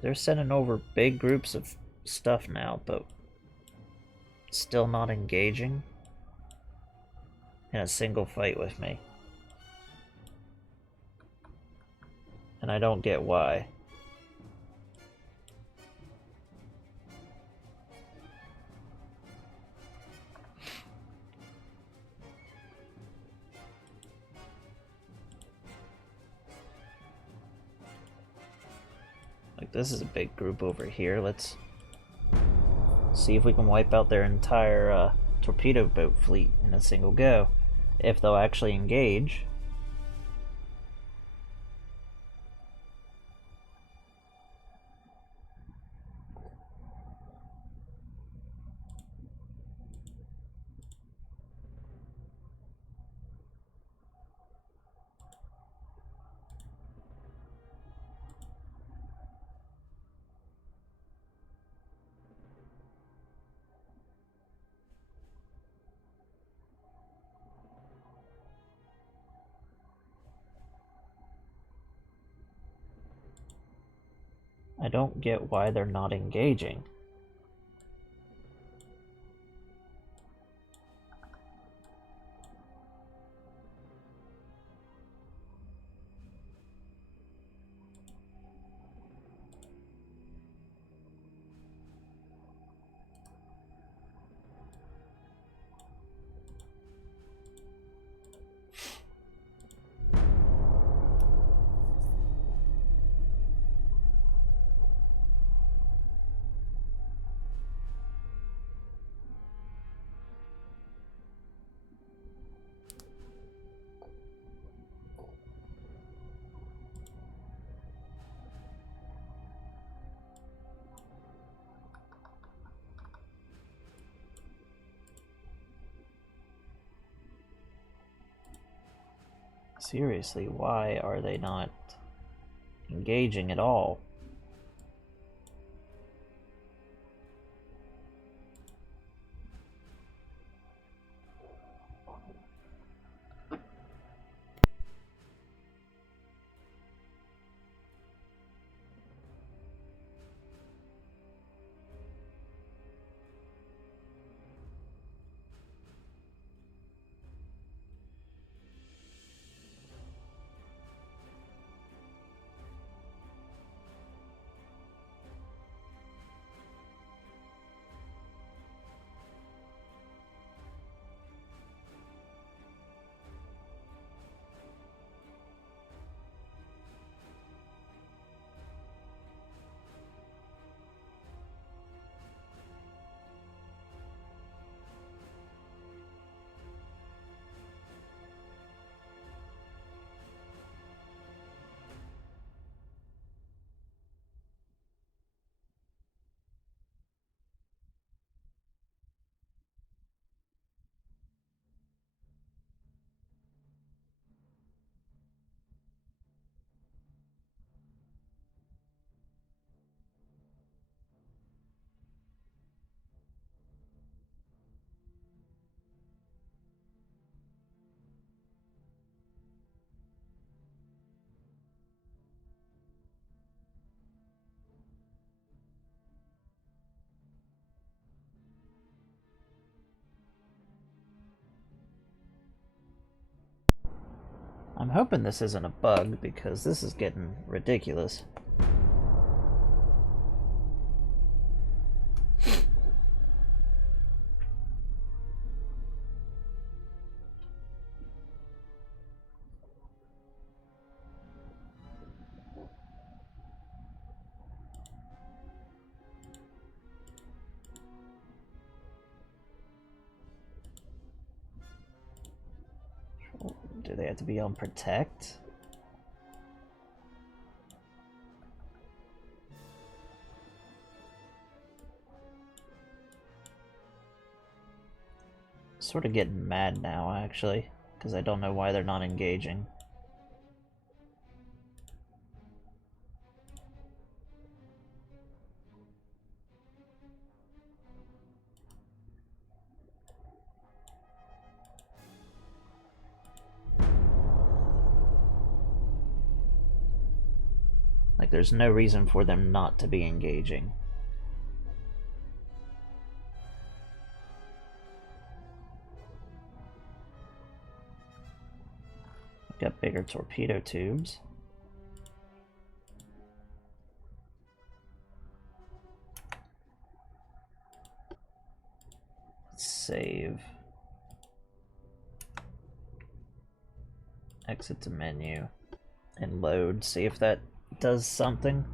They're sending over big groups of stuff now, but still not engaging in a single fight with me. And I don't get why. Like, this is a big group over here. Let's see if we can wipe out their entire torpedo boat fleet in a single go. If they'll actually engage. I don't get why they're not engaging. Seriously, why are they not engaging at all? I'm hoping this isn't a bug, because this is getting ridiculous. Do they have to be on protect? Sort of getting mad now, actually, because I don't know why they're not engaging. Like, there's no reason for them not to be engaging. Got bigger torpedo tubes. Let's save. Exit to menu. And load. See if that does something.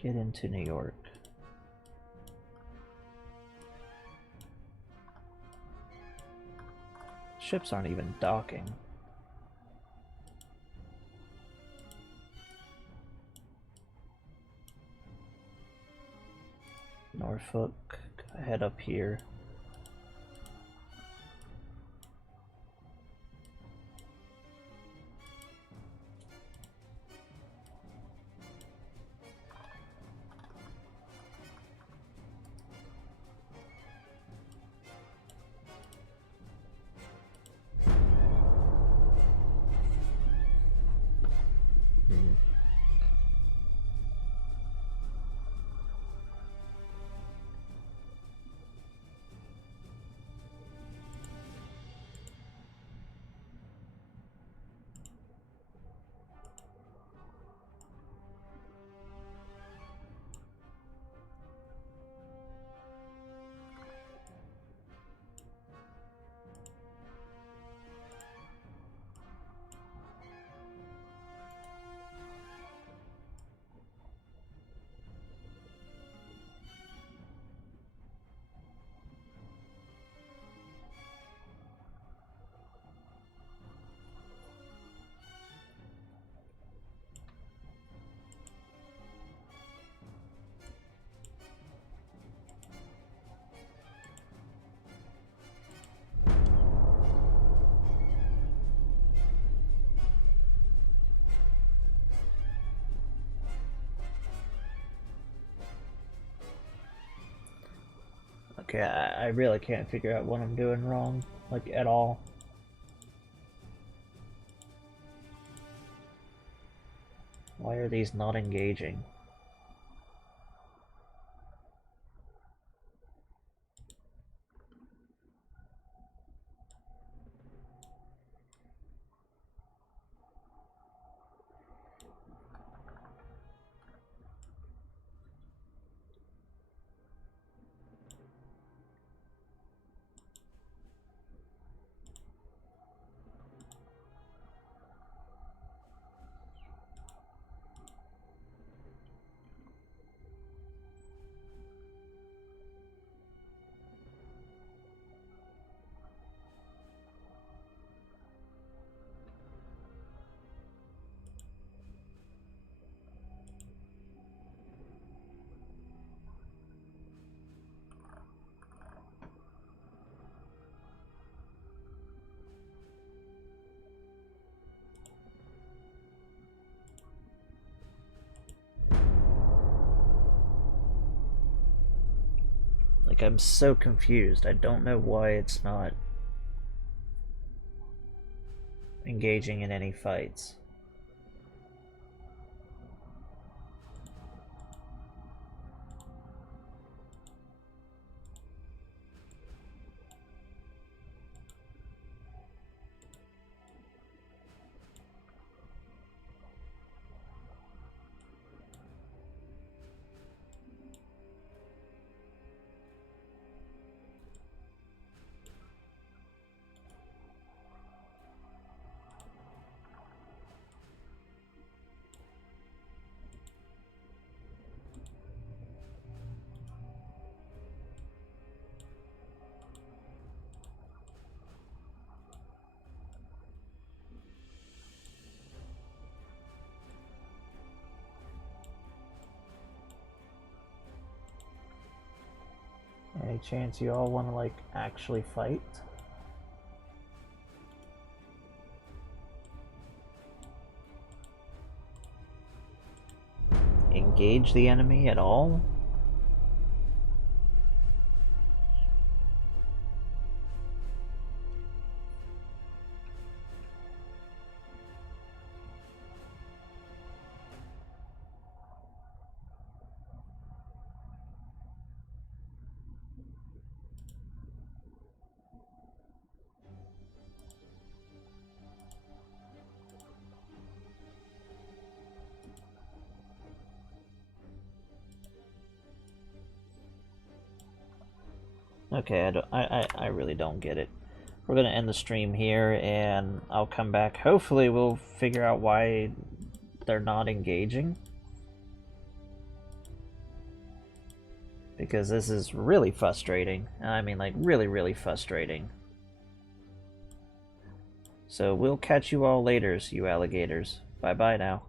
Get into New York. Ships aren't even docking. Norfolk, head up here. Okay, I really can't figure out what I'm doing wrong, like, at all. Why are these not engaging? Like, I'm so confused. I don't know why it's not engaging in any fights. Any chance you all want to, like, actually fight? Engage the enemy at all? Okay, I really don't get it. We're gonna end the stream here, and I'll come back. Hopefully we'll figure out why they're not engaging. Because this is really frustrating. I mean, like, really, really frustrating. So we'll catch you all later, you alligators. Bye-bye now.